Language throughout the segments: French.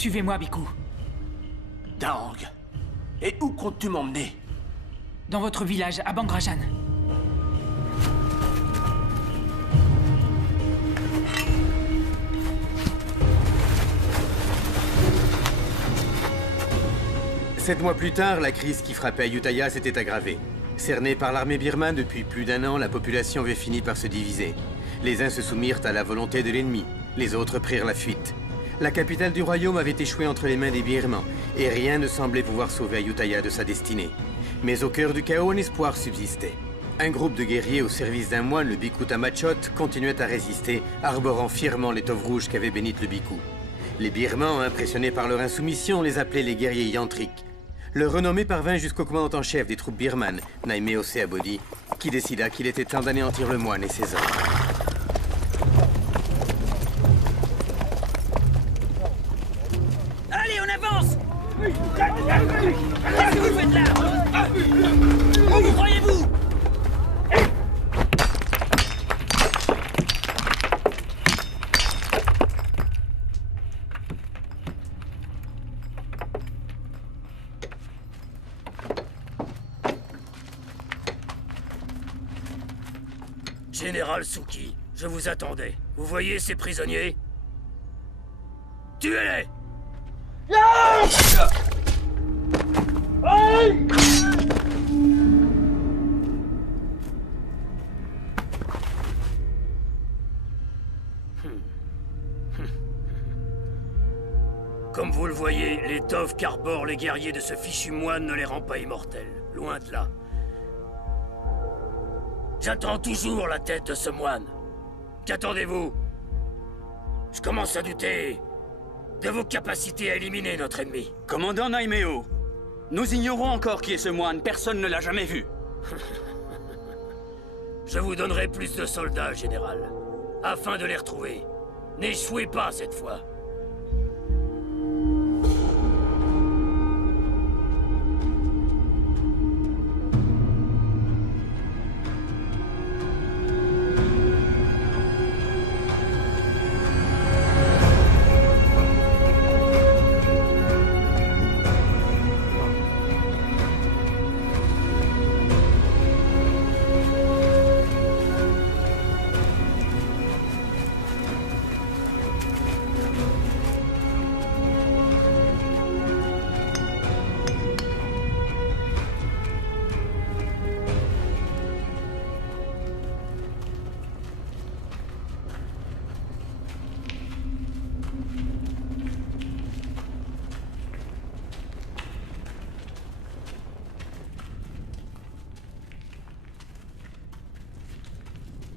Suivez-moi, Biku. Dang. Et où comptes-tu m'emmener? Dans votre village, à Bangrajan. Sept mois plus tard, la crise qui frappait Ayutthaya s'était aggravée. Cernée par l'armée birmane depuis plus d'un an, la population avait fini par se diviser. Les uns se soumirent à la volonté de l'ennemi, les autres prirent la fuite. La capitale du royaume avait échoué entre les mains des Birmans, et rien ne semblait pouvoir sauver Ayutthaya de sa destinée. Mais au cœur du chaos, un espoir subsistait. Un groupe de guerriers au service d'un moine, le Bhikkhu Tamachot, continuait à résister, arborant fièrement l'étoffe rouge qu'avait bénite le Bhikkhu. Les Birmans, impressionnés par leur insoumission, les appelaient les guerriers yantriques. Leur renommée parvint jusqu'au commandant en chef des troupes birmanes, Naimeo Seabody, qui décida qu'il était temps d'anéantir le moine et ses hommes. Allez, on avance! Qu'est-ce que vous faites là? Où vous croyez-vous? Général Suki, je vous attendais. Vous voyez ces prisonniers? Tuez-les! Comme vous le voyez, l'étoffe qu'arborent les guerriers de ce fichu moine ne les rend pas immortels. Loin de là. J'attends toujours la tête de ce moine. Qu'attendez-vous? Je commence à douter de vos capacités à éliminer notre ennemi. Commandant Naimeo, nous ignorons encore qui est ce moine. Personne ne l'a jamais vu. Je vous donnerai plus de soldats, général, afin de les retrouver. N'échouez pas cette fois.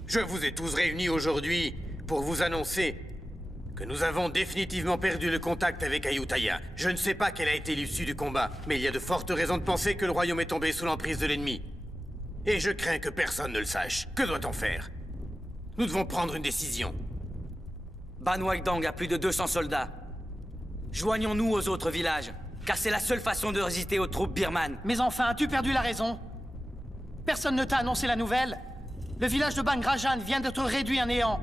Je vous ai tous réunis aujourd'hui pour vous annoncer que nous avons définitivement perdu le contact avec Ayutthaya. Je ne sais pas quelle a été l'issue du combat, mais il y a de fortes raisons de penser que le royaume est tombé sous l'emprise de l'ennemi. Et je crains que personne ne le sache. Que doit-on faire? Nous devons prendre une décision. Ban Wagdang a plus de 200 soldats. Joignons-nous aux autres villages, car c'est la seule façon de résister aux troupes birmanes. Mais enfin, as-tu perdu la raison? Personne ne t'a annoncé la nouvelle? Le village de Bangrajan vient d'être réduit à néant.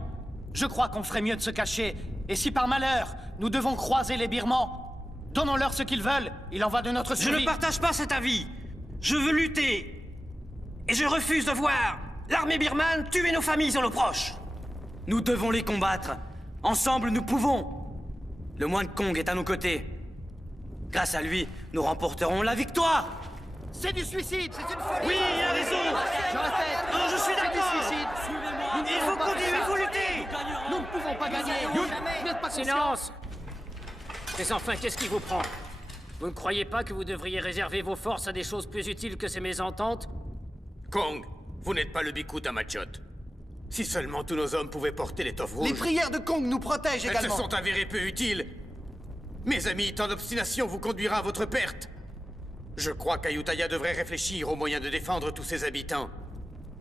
Je crois qu'on ferait mieux de se cacher. Et si par malheur, nous devons croiser les Birmans, donnons-leur ce qu'ils veulent. Il en va de notre survie. Je ne partage pas cet avis. Je veux lutter. Et je refuse de voir l'armée birmane tuer nos familles et nos proches. Nous devons les combattre. Ensemble, nous pouvons. Le moine Kong est à nos côtés. Grâce à lui, nous remporterons la victoire. C'est du suicide, c'est une folie. Oui, il a raison. Je répète. Non, je suis d'accord. C'est du suicide. Il faut continuer, il faut lutter. Nous ne pouvons pas gagner. Vous n'êtes pas conscients. Silence! Mais enfin, qu'est-ce qui vous prend? Vous ne croyez pas que vous devriez réserver vos forces à des choses plus utiles que ces mésententes? Kong, vous n'êtes pas le Bhikkhu Tamachot. Si seulement tous nos hommes pouvaient porter l'étoffe rouge... Les prières de Kong nous protègent Elles également. se sont avérées peu utiles. Mes amis, tant d'obstination vous conduira à votre perte. Je crois qu'Ayutthaya devrait réfléchir aux moyens de défendre tous ses habitants.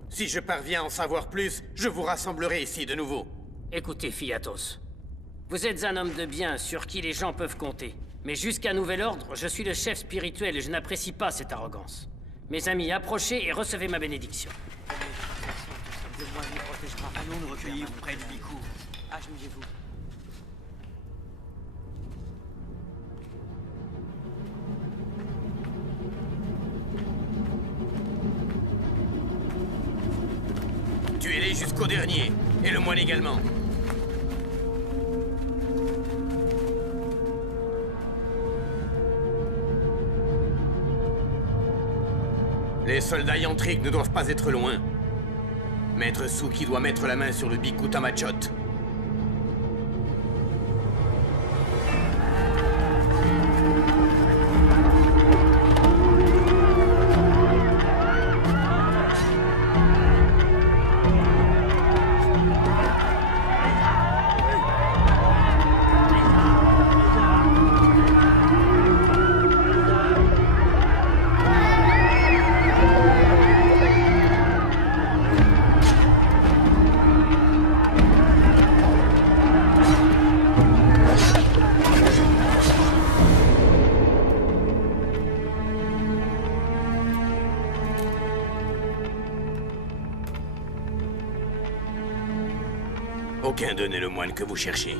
Si je parviens à en savoir plus, je vous rassemblerai ici de nouveau. Écoutez, Fiatos. Vous êtes un homme de bien sur qui les gens peuvent compter. Mais jusqu'à nouvel ordre, je suis le chef spirituel et je n'apprécie pas cette arrogance. Mes amis, approchez et recevez ma bénédiction. Allons nous recueillir près du Bhikkhu. Agenouillez-vous. Tuez-les jusqu'au dernier. Et le moine également. Les soldats yantriques ne doivent pas être loin. Maître Suki doit mettre la main sur le Bhikkhu Tamachot. Aucun d'eux n'est le moine que vous cherchez.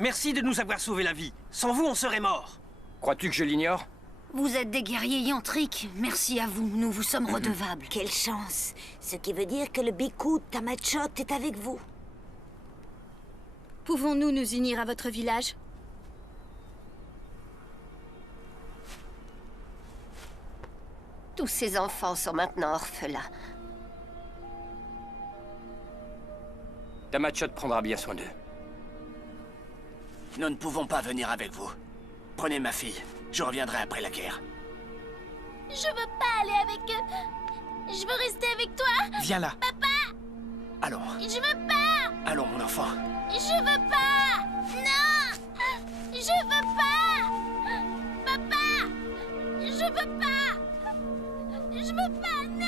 Merci de nous avoir sauvé la vie. Sans vous, on serait morts. Crois-tu que je l'ignore? Vous êtes des guerriers yantriques. Merci à vous, nous vous sommes redevables. Quelle chance. Ce qui veut dire que le Biku Tamachot est avec vous. Pouvons-nous nous unir à votre village? Tous ces enfants sont maintenant orphelins. Tamachot prendra bien soin d'eux. Nous ne pouvons pas venir avec vous. Prenez ma fille. Je reviendrai après la guerre. Je veux pas aller avec eux. Je veux rester avec toi. Viens là. Allons. Je veux pas. Allons, mon enfant. Je veux pas. Non. Je veux pas. Papa. Je veux pas. Je veux pas, non.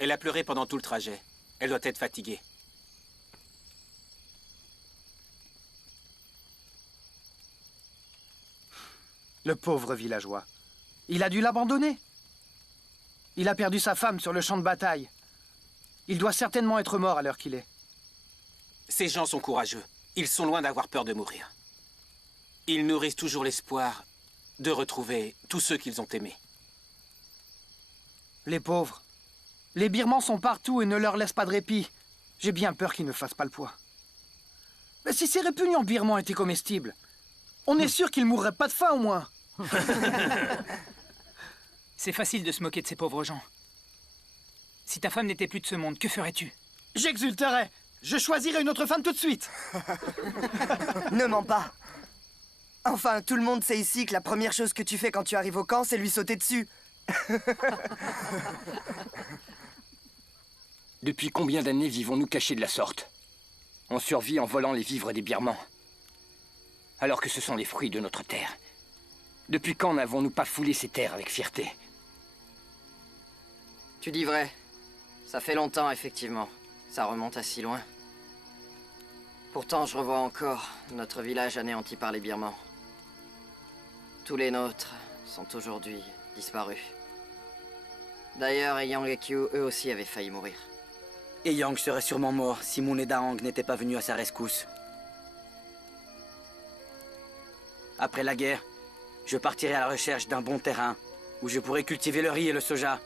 Elle a pleuré pendant tout le trajet. Elle doit être fatiguée. Le pauvre villageois. Il a dû l'abandonner. Il a perdu sa femme sur le champ de bataille. Il doit certainement être mort à l'heure qu'il est. Ces gens sont courageux. Ils sont loin d'avoir peur de mourir. Ils nourrissent toujours l'espoir de retrouver tous ceux qu'ils ont aimés. Les pauvres. Les Birmans sont partout et ne leur laissent pas de répit. J'ai bien peur qu'ils ne fassent pas le poids. Mais si ces répugnants Birmans étaient comestibles, on est sûr qu'ils mourraient pas de faim au moins. C'est facile de se moquer de ces pauvres gens. Si ta femme n'était plus de ce monde, que ferais-tu? J'exulterais. Je choisirais une autre femme tout de suite. Ne mens pas. Enfin, tout le monde sait ici que la première chose que tu fais quand tu arrives au camp, c'est lui sauter dessus. Depuis combien d'années vivons-nous cachés de la sorte? On survit en volant les vivres des Birmans. Alors que ce sont les fruits de notre terre. Depuis quand n'avons-nous pas foulé ces terres avec fierté? Tu dis vrai. Ça fait longtemps, effectivement. Ça remonte à si loin. Pourtant, je revois encore notre village anéanti par les Birmans. Tous les nôtres sont aujourd'hui disparus. D'ailleurs, Yang et Kyu, eux aussi, avaient failli mourir. Et Yang serait sûrement mort si Moon et Daang n'étaient pas venus à sa rescousse. Après la guerre, je partirai à la recherche d'un bon terrain où je pourrai cultiver le riz et le soja.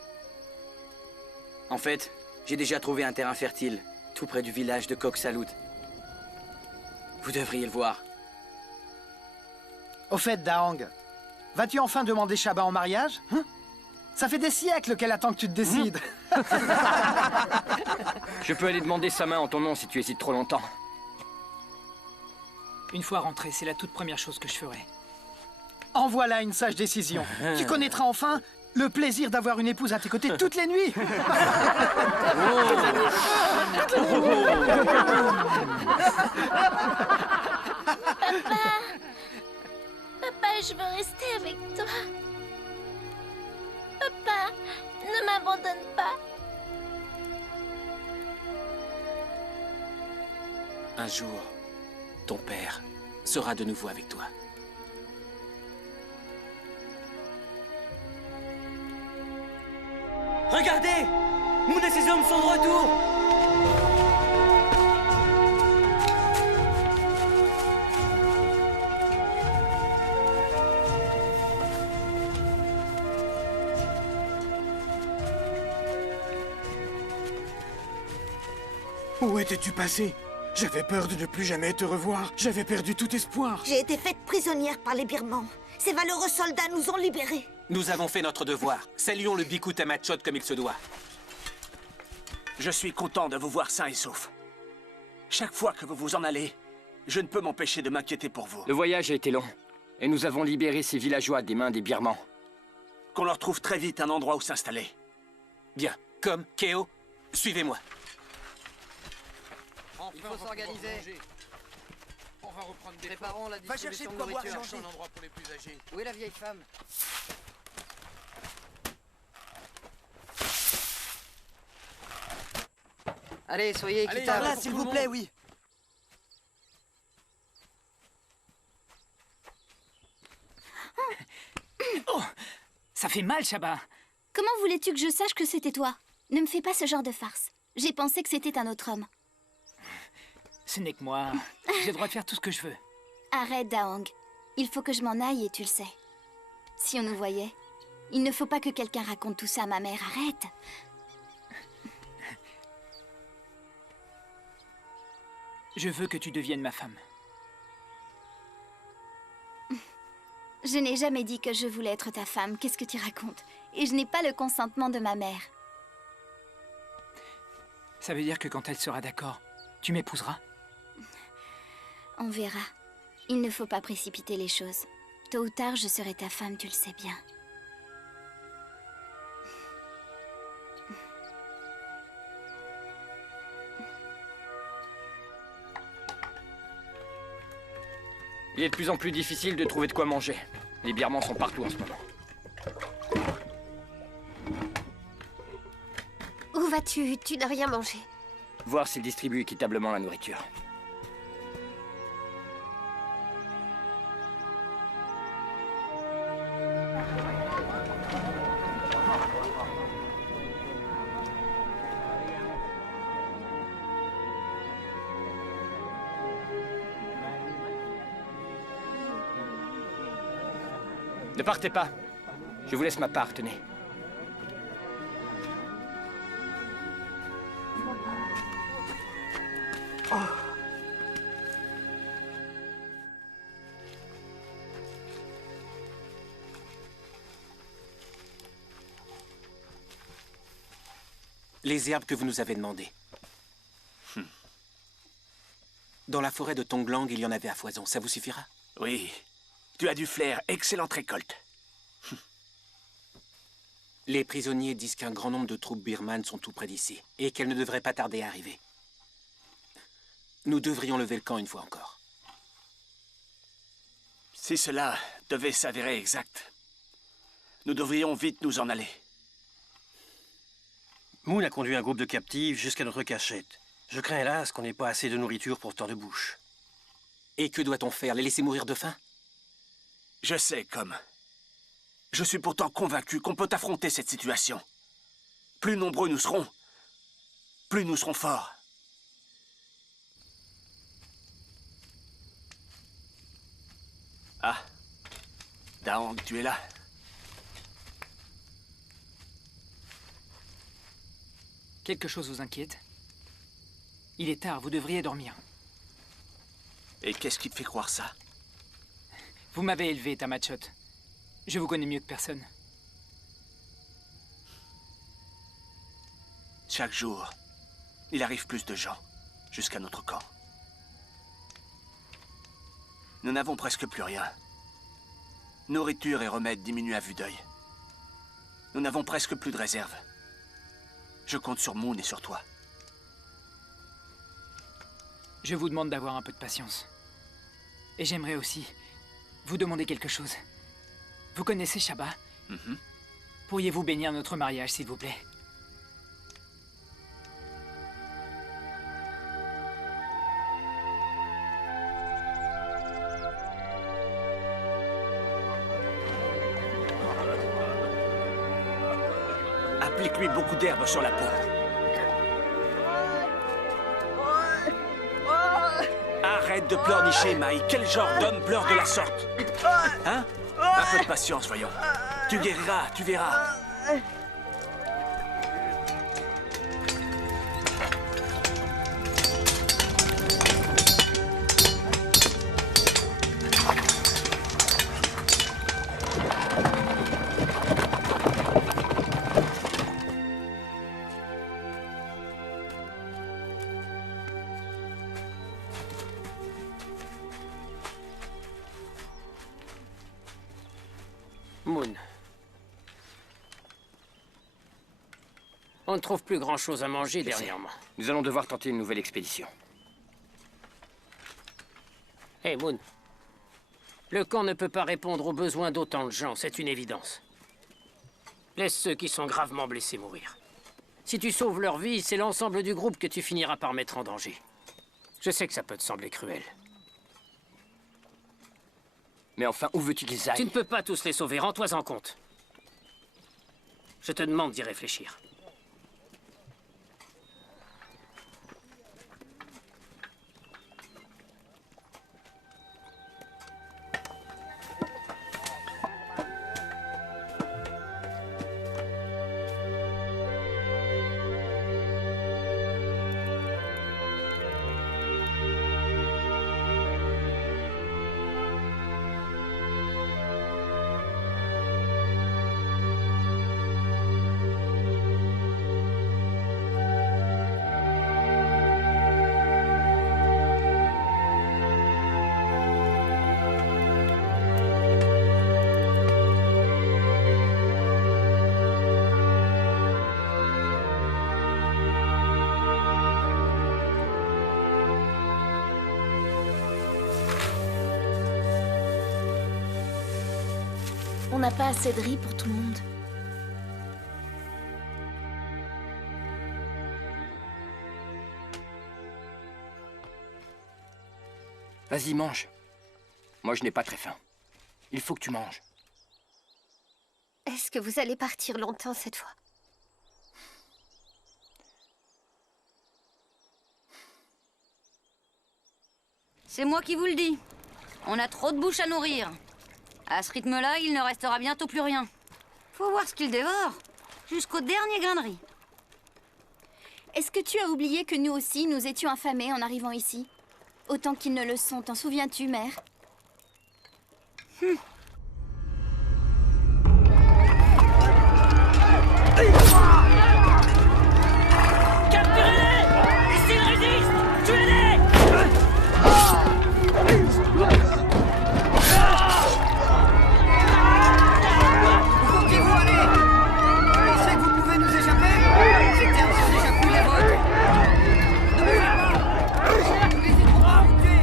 En fait, j'ai déjà trouvé un terrain fertile, tout près du village de Kok Salut. Vous devriez le voir. Au fait, Daang, vas-tu enfin demander Shaba en mariage, hein? Ça fait des siècles qu'elle attend que tu te décides. Je peux aller demander sa main en ton nom si tu hésites trop longtemps. Une fois rentré, c'est la toute première chose que je ferai. En voilà une sage décision. Tu connaîtras enfin le plaisir d'avoir une épouse à tes côtés toutes les nuits. Papa, je veux rester avec toi. Papa, ne m'abandonne pas. Un jour, ton père sera de nouveau avec toi. Regardez! Moon et ses hommes sont de retour! Où étais-tu passé? J'avais peur de ne plus jamais te revoir. J'avais perdu tout espoir. J'ai été faite prisonnière par les Birmans. Ces valeureux soldats nous ont libérés. Nous avons fait notre devoir. Saluons le Biku Tamachot comme il se doit. Je suis content de vous voir sain et sauf. Chaque fois que vous vous en allez, je ne peux m'empêcher de m'inquiéter pour vous. Le voyage a été long, et nous avons libéré ces villageois des mains des Birmans. Qu'on leur trouve très vite un endroit où s'installer. Bien. Comme, Keo, suivez-moi. Il faut s'organiser. On va reprendre des Préparons la Va chercher distribution de de quoi boire et nourriture. manger. un endroit pour les plus âgés. Où est la vieille femme? Allez, soyez équitables. Là, s'il vous plaît, oui. Oh, ça fait mal, Shaba. Comment voulais-tu que je sache que c'était toi? Ne me fais pas ce genre de farce. J'ai pensé que c'était un autre homme. Ce n'est que moi. J'ai le droit de faire tout ce que je veux. Arrête, Daong. Il faut que je m'en aille et tu le sais. Si on nous voyait, il ne faut pas que quelqu'un raconte tout ça à ma mère. Arrête. Je veux que tu deviennes ma femme. Je n'ai jamais dit que je voulais être ta femme. Qu'est-ce que tu racontes? Et je n'ai pas le consentement de ma mère. Ça veut dire que quand elle sera d'accord, tu m'épouseras? On verra. Il ne faut pas précipiter les choses. Tôt ou tard, je serai ta femme, tu le sais bien. Il est de plus en plus difficile de trouver de quoi manger. Les Birmans sont partout en ce moment. Où vas-tu? Tu n'as rien mangé. Voir s'ils distribuent équitablement la nourriture. Ne partez pas. Je vous laisse ma part, tenez. Les herbes que vous nous avez demandées. Dans la forêt de Tonglang, il y en avait à foison. Ça vous suffira? Oui. Tu as du flair. Excellente récolte. Les prisonniers disent qu'un grand nombre de troupes birmanes sont tout près d'ici et qu'elles ne devraient pas tarder à arriver. Nous devrions lever le camp une fois encore. Si cela devait s'avérer exact, nous devrions vite nous en aller. Moon a conduit un groupe de captifs jusqu'à notre cachette. Je crains hélas qu'on n'ait pas assez de nourriture pour tant de bouches. Et que doit-on faire? Les laisser mourir de faim? Je sais, comme. Je suis pourtant convaincu qu'on peut affronter cette situation. Plus nombreux nous serons, plus nous serons forts. Ah, Daong, tu es là. Quelque chose vous inquiète? Il est tard, vous devriez dormir. Et qu'est-ce qui te fait croire ça? Vous m'avez élevé, Tamachot. Je vous connais mieux que personne. Chaque jour, il arrive plus de gens jusqu'à notre camp. Nous n'avons presque plus rien. Nourriture et remèdes diminuent à vue d'œil. Nous n'avons presque plus de réserve. Je compte sur Moon et sur toi. Je vous demande d'avoir un peu de patience. Et j'aimerais aussi vous demander quelque chose. Vous connaissez Shaba? Pourriez-vous bénir notre mariage, s'il vous plaît? Applique-lui beaucoup d'herbe sur la peau. Arrête de pleurnicher, Mai. Quel genre d'homme pleure de la sorte? Hein? Un peu de patience, voyons. Tu guériras, tu verras. Moon. On ne trouve plus grand-chose à manger dernièrement. Nous allons devoir tenter une nouvelle expédition. Hey, Moon. Le camp ne peut pas répondre aux besoins d'autant de gens, c'est une évidence. Laisse ceux qui sont gravement blessés mourir. Si tu sauves leur vie, c'est l'ensemble du groupe que tu finiras par mettre en danger. Je sais que ça peut te sembler cruel. Mais enfin, où veux-tu qu'ils aillent? Tu ne peux pas tous les sauver, rends-toi en compte. Je te demande d'y réfléchir. On n'a pas assez de riz pour tout le monde. Vas-y, mange. Moi, je n'ai pas très faim. Il faut que tu manges. Est-ce que vous allez partir longtemps cette fois? C'est moi qui vous le dis. On a trop de bouches à nourrir. À ce rythme-là, il ne restera bientôt plus rien. Faut voir ce qu'il dévore. Jusqu'au dernier grain de riz. Est-ce que tu as oublié que nous aussi, nous étions affamés en arrivant ici? Autant qu'ils ne le sont, t'en souviens-tu, mère? Capturez-les! S'ils résistent, tuez-les! Comptez-vous aller? Pensez que vous pouvez nous échapper? Ces terres sont déjà plus les vôtres. Ne bougez pas! Nous n'hésiterons pas à vous tuer!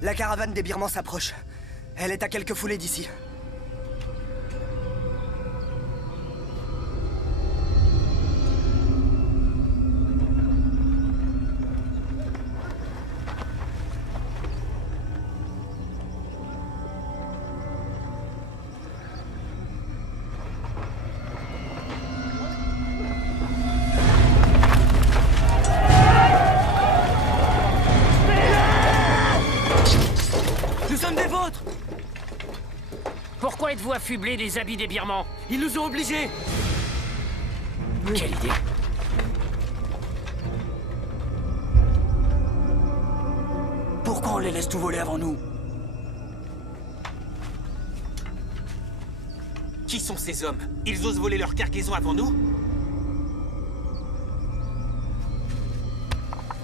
La caravane des Birmans s'approche. Elle est à quelques foulées d'ici. Pourquoi êtes-vous affublés des habits des Birmans? Ils nous ont obligés! Quelle idée! Pourquoi on les laisse tout voler avant nous? Qui sont ces hommes? Ils osent voler leur cargaison avant nous?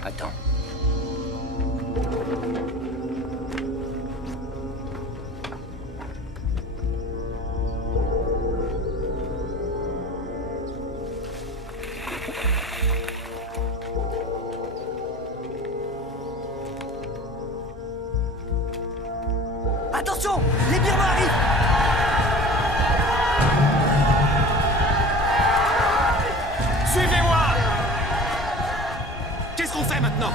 Attends. Attention! Les Birmans arrivent! Suivez-moi! Qu'est-ce qu'on fait maintenant?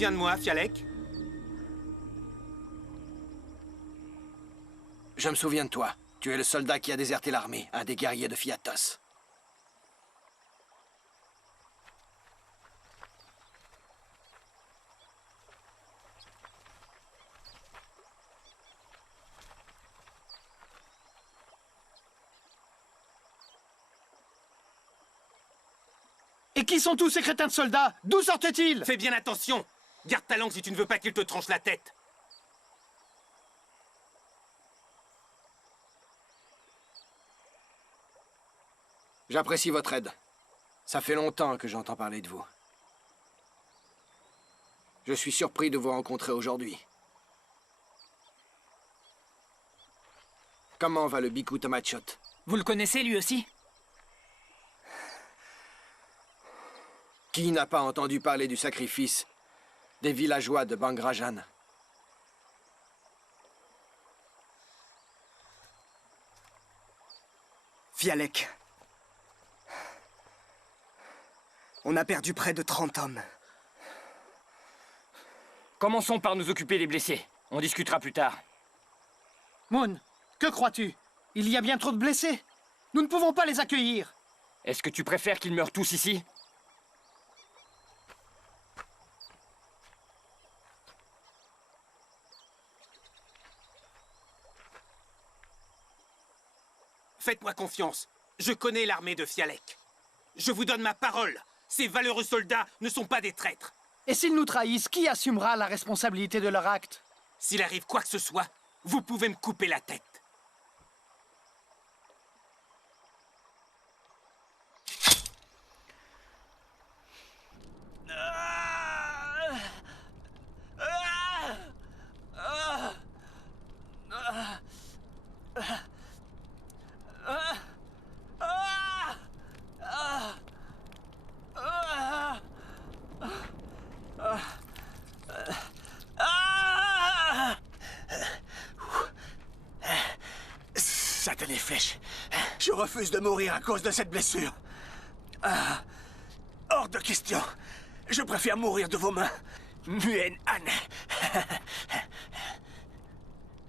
souviens de moi, Fialek? Je me souviens de toi. Tu es le soldat qui a déserté l'armée, un des guerriers de Fiatos. Et qui sont tous ces crétins de soldats? D'où sortent-ils? Fais bien attention! Garde ta langue si tu ne veux pas qu'il te tranche la tête. J'apprécie votre aide. Ça fait longtemps que j'entends parler de vous. Je suis surpris de vous rencontrer aujourd'hui. Comment va le Biku Tamachot? Vous le connaissez, lui aussi? Qui n'a pas entendu parler du sacrifice des villageois de Bangrajan? Fialek. On a perdu près de 30 hommes. Commençons par nous occuper des blessés. On discutera plus tard. Moon, que crois-tu? Il y a bien trop de blessés. Nous ne pouvons pas les accueillir. Est-ce que tu préfères qu'ils meurent tous ici? Faites-moi confiance. Je connais l'armée de Fialek. Je vous donne ma parole. Ces valeureux soldats ne sont pas des traîtres. Et s'ils nous trahissent, qui assumera la responsabilité de leur acte? S'il arrive quoi que ce soit, vous pouvez me couper la tête. Satanées flèches. Je refuse de mourir à cause de cette blessure. Hors de question. Je préfère mourir de vos mains. Muen Han.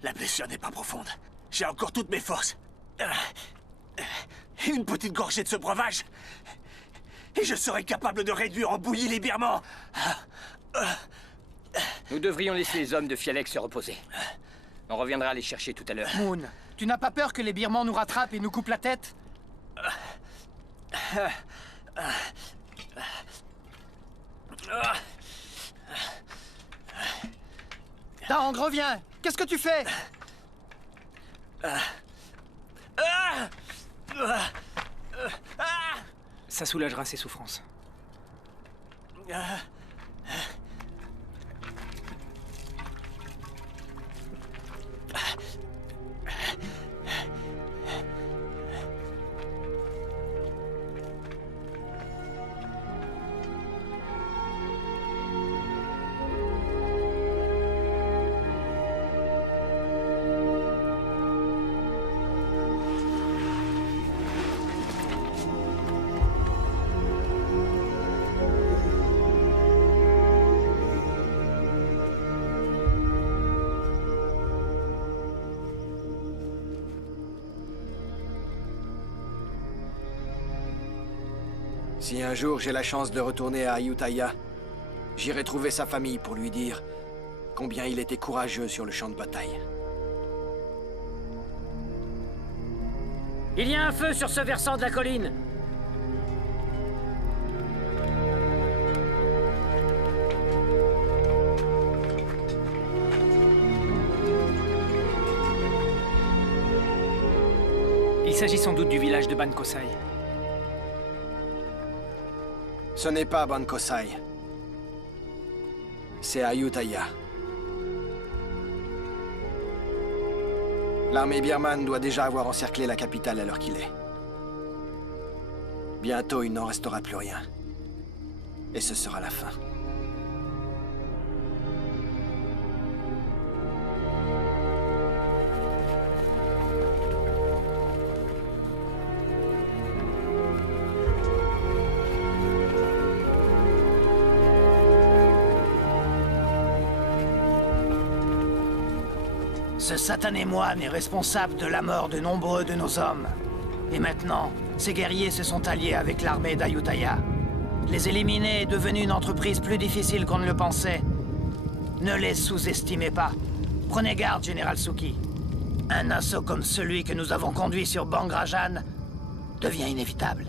La blessure n'est pas profonde. J'ai encore toutes mes forces. Une petite gorgée de ce breuvage. Et je serai capable de réduire en bouillie les birmans. Nous devrions laisser les hommes de Fialek se reposer. On reviendra les chercher tout à l'heure. Moon, tu n'as pas peur que les Birmans nous rattrapent et nous coupent la tête? Tang, reviens! Qu'est-ce que tu fais? Ça soulagera ses souffrances. Si un jour j'ai la chance de retourner à Ayutthaya, j'irai trouver sa famille pour lui dire combien il était courageux sur le champ de bataille. Il y a un feu sur ce versant de la colline. Il s'agit sans doute du village de Ban Kosai. Ce n'est pas Ban Kosai. C'est Ayutthaya. L'armée birmane doit déjà avoir encerclé la capitale à l'heure qu'il est. Bientôt, il n'en restera plus rien. Et ce sera la fin. Ce satané moine est responsable de la mort de nombreux de nos hommes. Et maintenant, ces guerriers se sont alliés avec l'armée d'Ayutthaya. Les éliminer est devenu une entreprise plus difficile qu'on ne le pensait. Ne les sous-estimez pas. Prenez garde, Général Suki. Un assaut comme celui que nous avons conduit sur Bangrajan devient inévitable.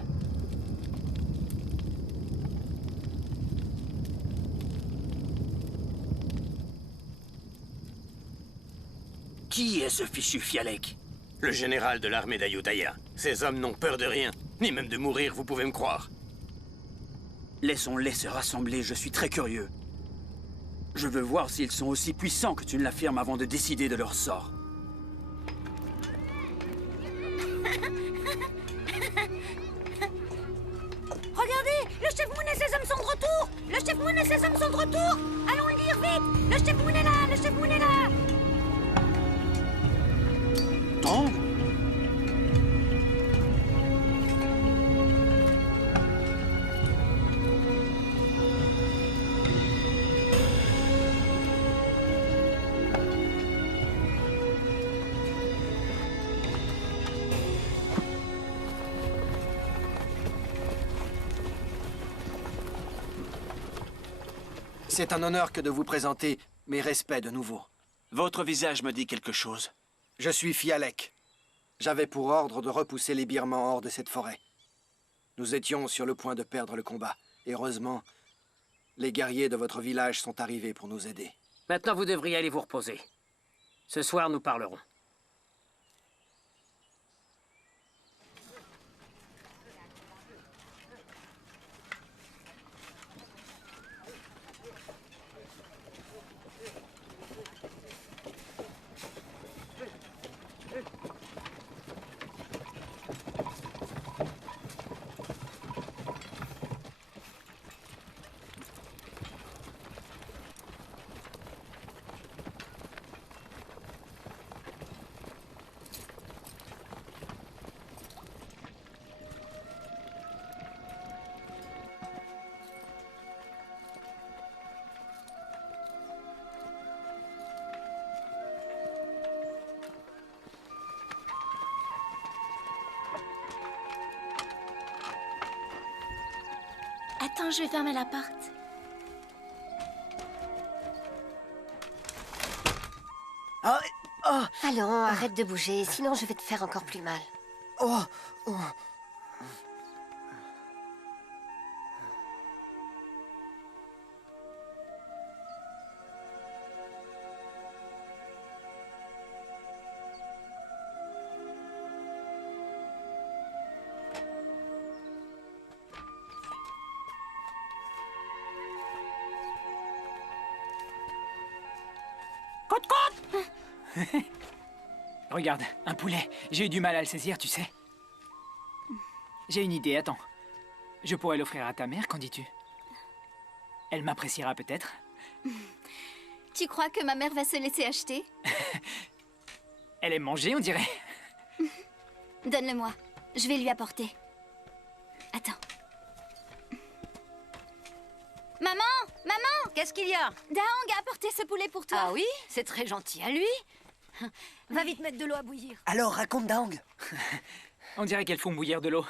Qui est ce fichu Fialek? Le général de l'armée d'Ayutthaya. Ces hommes n'ont peur de rien, ni même de mourir, vous pouvez me croire. Laissons-les se rassembler, je suis très curieux. Je veux voir s'ils sont aussi puissants que tu ne l'affirmes avant de décider de leur sort. Regardez, le chef Moon et ses hommes sont de retour. Le chef Moon et ses hommes sont de retour. Allons le dire vite. Le chef Moon est là, le chef Moon est là. Tong ? C'est un honneur que de vous présenter mes respects de nouveau. Votre visage me dit quelque chose. Je suis Fialek. J'avais pour ordre de repousser les Birmans hors de cette forêt. Nous étions sur le point de perdre le combat. Heureusement, les guerriers de votre village sont arrivés pour nous aider. Maintenant, vous devriez aller vous reposer. Ce soir, nous parlerons. Attends, je vais fermer la porte. Allons, arrête de bouger, sinon je vais te faire encore plus mal. Regarde, un poulet. J'ai eu du mal à le saisir, tu sais. J'ai une idée, attends. Je pourrais l'offrir à ta mère, qu'en dis-tu? Elle m'appréciera peut-être. Tu crois que ma mère va se laisser acheter? Elle aime manger, on dirait. Donne-le-moi. Je vais lui apporter. Attends. Maman! Maman! Qu'est-ce qu'il y a? Daong a apporté ce poulet pour toi. Ah oui? C'est très gentil à lui. Va vite mettre de l'eau à bouillir. Alors, raconte Daong. On dirait qu'elles font bouillir de l'eau.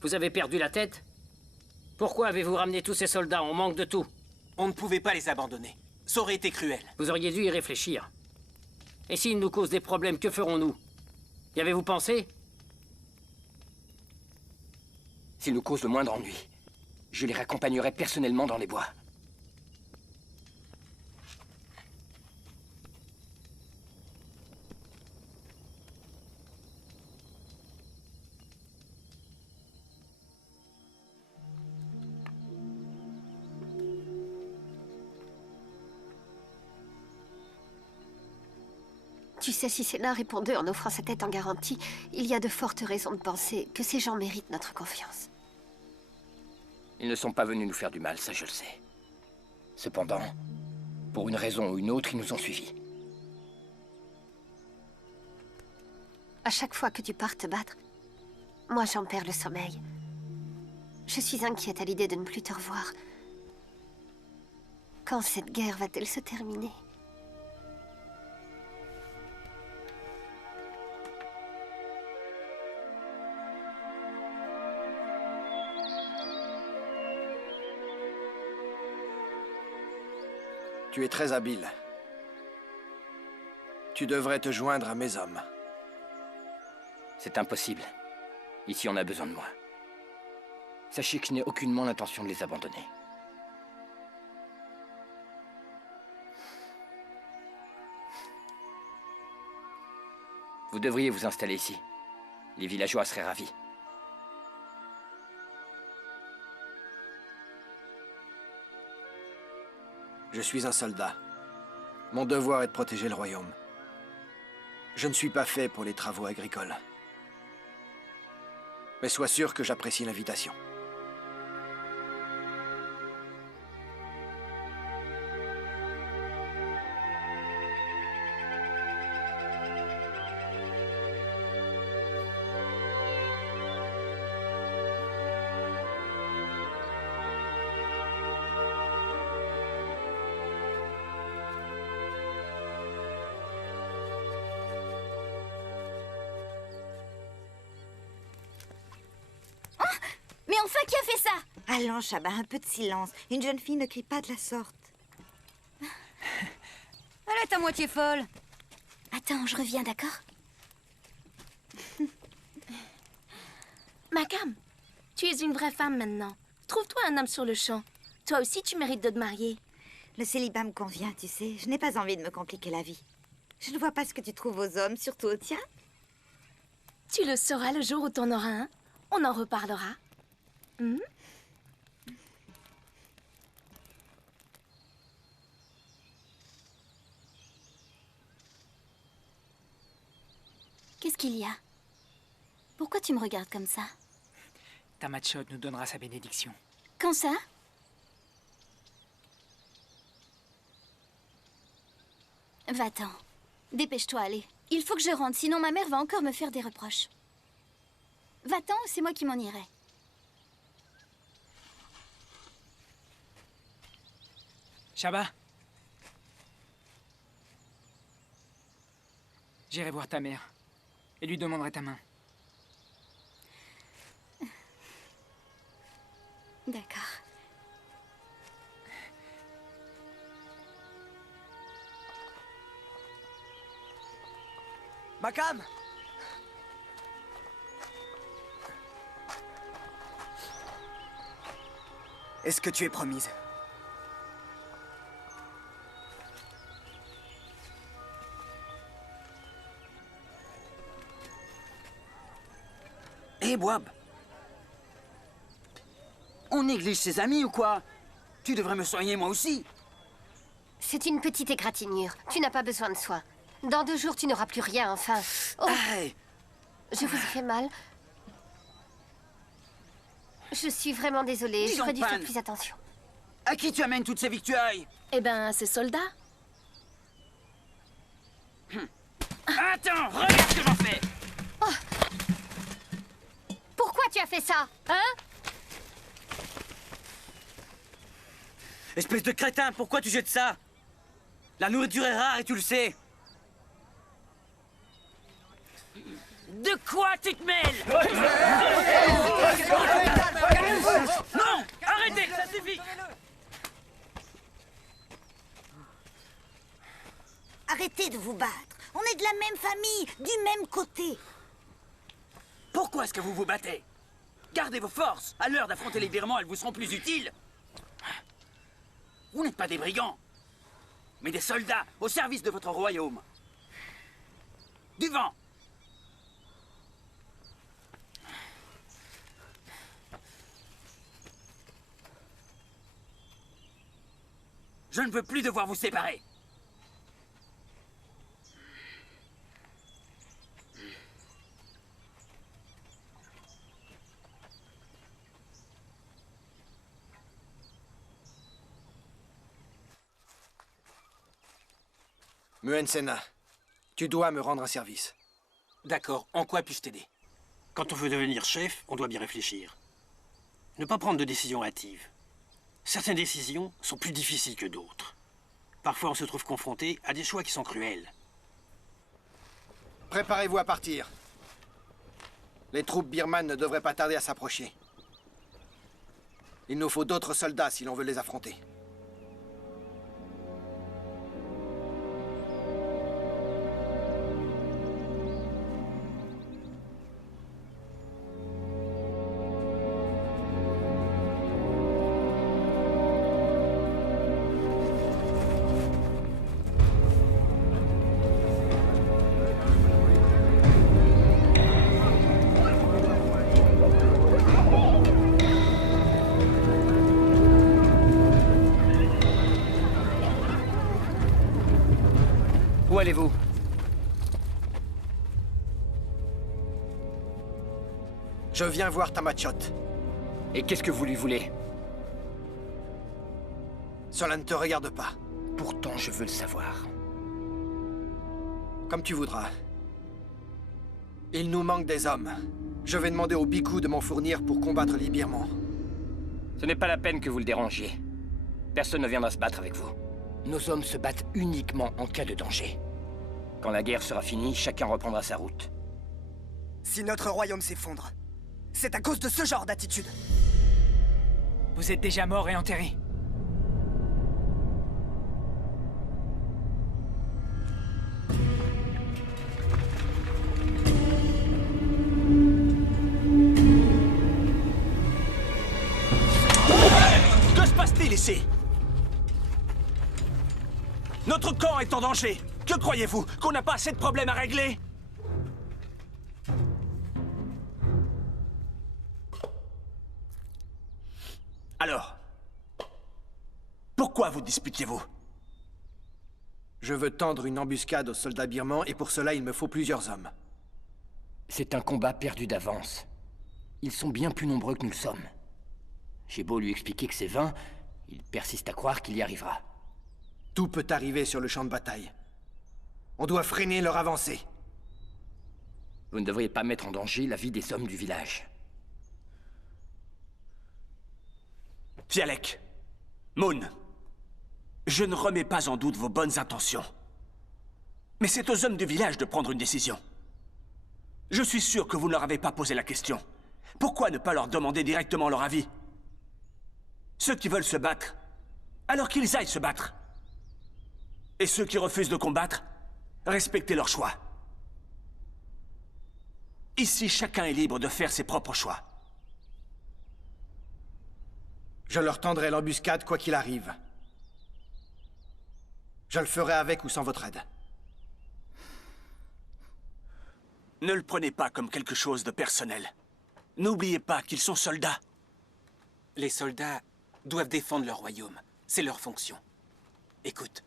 Vous avez perdu la tête? Pourquoi avez-vous ramené tous ces soldats? On manque de tout. On ne pouvait pas les abandonner. Ça aurait été cruel. Vous auriez dû y réfléchir. Et s'ils nous causent des problèmes, que ferons-nous? Y avez-vous pensé? S'ils nous causent le moindre ennui, je les raccompagnerai personnellement dans les bois. Tu sais, si Sénat répondait en offrant sa tête en garantie, il y a de fortes raisons de penser que ces gens méritent notre confiance. Ils ne sont pas venus nous faire du mal, ça je le sais. Cependant, pour une raison ou une autre, ils nous ont suivis. À chaque fois que tu pars te battre, moi j'en perds le sommeil. Je suis inquiète à l'idée de ne plus te revoir. Quand cette guerre va-t-elle se terminer? Tu es très habile. Tu devrais te joindre à mes hommes. C'est impossible. Ici, on a besoin de moi. Sachez que je n'ai aucunement l'intention de les abandonner. Vous devriez vous installer ici. Les villageois seraient ravis. Je suis un soldat. Mon devoir est de protéger le royaume. Je ne suis pas fait pour les travaux agricoles. Mais sois sûr que j'apprécie l'invitation. Mais enfin, qui a fait ça? Allons, Chaba, un peu de silence. Une jeune fille ne crie pas de la sorte. Elle est à moitié folle. Attends, je reviens, d'accord? Makam, tu es une vraie femme maintenant. Trouve-toi un homme sur le champ. Toi aussi, tu mérites de te marier. Le célibat me convient, tu sais. Je n'ai pas envie de me compliquer la vie. Je ne vois pas ce que tu trouves aux hommes, surtout au tien. Tu le sauras le jour où t'en auras un. On en reparlera. Hmm? Qu'est-ce qu'il y a? Pourquoi tu me regardes comme ça? Tamachot nous donnera sa bénédiction. Quand ça? Va-t'en. Dépêche-toi, allez. Il faut que je rentre, sinon ma mère va encore me faire des reproches. Va-t'en ou c'est moi qui m'en irai? Chaba. J'irai voir ta mère et lui demanderai ta main. D'accord. Makam! Est-ce que tu es promise? Hé, Boab! On néglige ses amis ou quoi? Tu devrais me soigner moi aussi. C'est une petite égratignure. Tu n'as pas besoin de soins. Dans 2 jours, tu n'auras plus rien, enfin. Oh. Aïe. Je vous ai fait mal. Je suis vraiment désolée. Dis J'aurais donc, dû faire Pan. plus attention. À qui tu amènes toutes ces victuailles? Eh ben, ces soldats. Attends, regarde ce que j'en fais! Pourquoi tu as fait ça? Hein? Espèce de crétin, pourquoi tu jettes ça? La nourriture est rare et tu le sais. De quoi tu te mêles? Non! Arrêtez, ça suffit! Arrêtez de vous battre. On est de la même famille, du même côté. Pourquoi est-ce que vous vous battez? Gardez vos forces. À l'heure d'affronter les Birmans, elles vous seront plus utiles. Vous n'êtes pas des brigands, mais des soldats au service de votre royaume. Du vent. Je ne veux plus devoir vous séparer. Muen Sena, tu dois me rendre un service. D'accord, en quoi puis-je t'aider? Quand on veut devenir chef, on doit bien réfléchir. Ne pas prendre de décisions hâtives. Certaines décisions sont plus difficiles que d'autres. Parfois, on se trouve confronté à des choix qui sont cruels. Préparez-vous à partir. Les troupes birmanes ne devraient pas tarder à s'approcher. Il nous faut d'autres soldats si l'on veut les affronter. Où allez-vous? Je viens voir Tamachot. Et qu'est-ce que vous lui voulez? Cela ne te regarde pas. Pourtant, je veux le savoir. Comme tu voudras. Il nous manque des hommes. Je vais demander au Biku de m'en fournir pour combattre les Birmans. Ce n'est pas la peine que vous le dérangiez. Personne ne viendra se battre avec vous. Nos hommes se battent uniquement en cas de danger. Quand la guerre sera finie, chacun reprendra sa route. Si notre royaume s'effondre, c'est à cause de ce genre d'attitude. Vous êtes déjà mort et enterré. Que se passe-t-il ici? Notre camp est en danger. Que croyez-vous? Qu'on n'a pas assez de problèmes à régler? Alors, pourquoi vous disputiez-vous? Je veux tendre une embuscade aux soldats birmans et pour cela il me faut plusieurs hommes. C'est un combat perdu d'avance. Ils sont bien plus nombreux que nous le sommes. J'ai beau lui expliquer que c'est vain, il persiste à croire qu'il y arrivera. Tout peut arriver sur le champ de bataille. On doit freiner leur avancée. Vous ne devriez pas mettre en danger la vie des hommes du village. Fialek, Moon, je ne remets pas en doute vos bonnes intentions. Mais c'est aux hommes du village de prendre une décision. Je suis sûr que vous ne leur avez pas posé la question. Pourquoi ne pas leur demander directement leur avis? Ceux qui veulent se battre, alors qu'ils aillent se battre. Et ceux qui refusent de combattre, respectez leur choix. Ici, chacun est libre de faire ses propres choix. Je leur tendrai l'embuscade quoi qu'il arrive. Je le ferai avec ou sans votre aide. Ne le prenez pas comme quelque chose de personnel. N'oubliez pas qu'ils sont soldats. Les soldats doivent défendre leur royaume. C'est leur fonction. Écoute,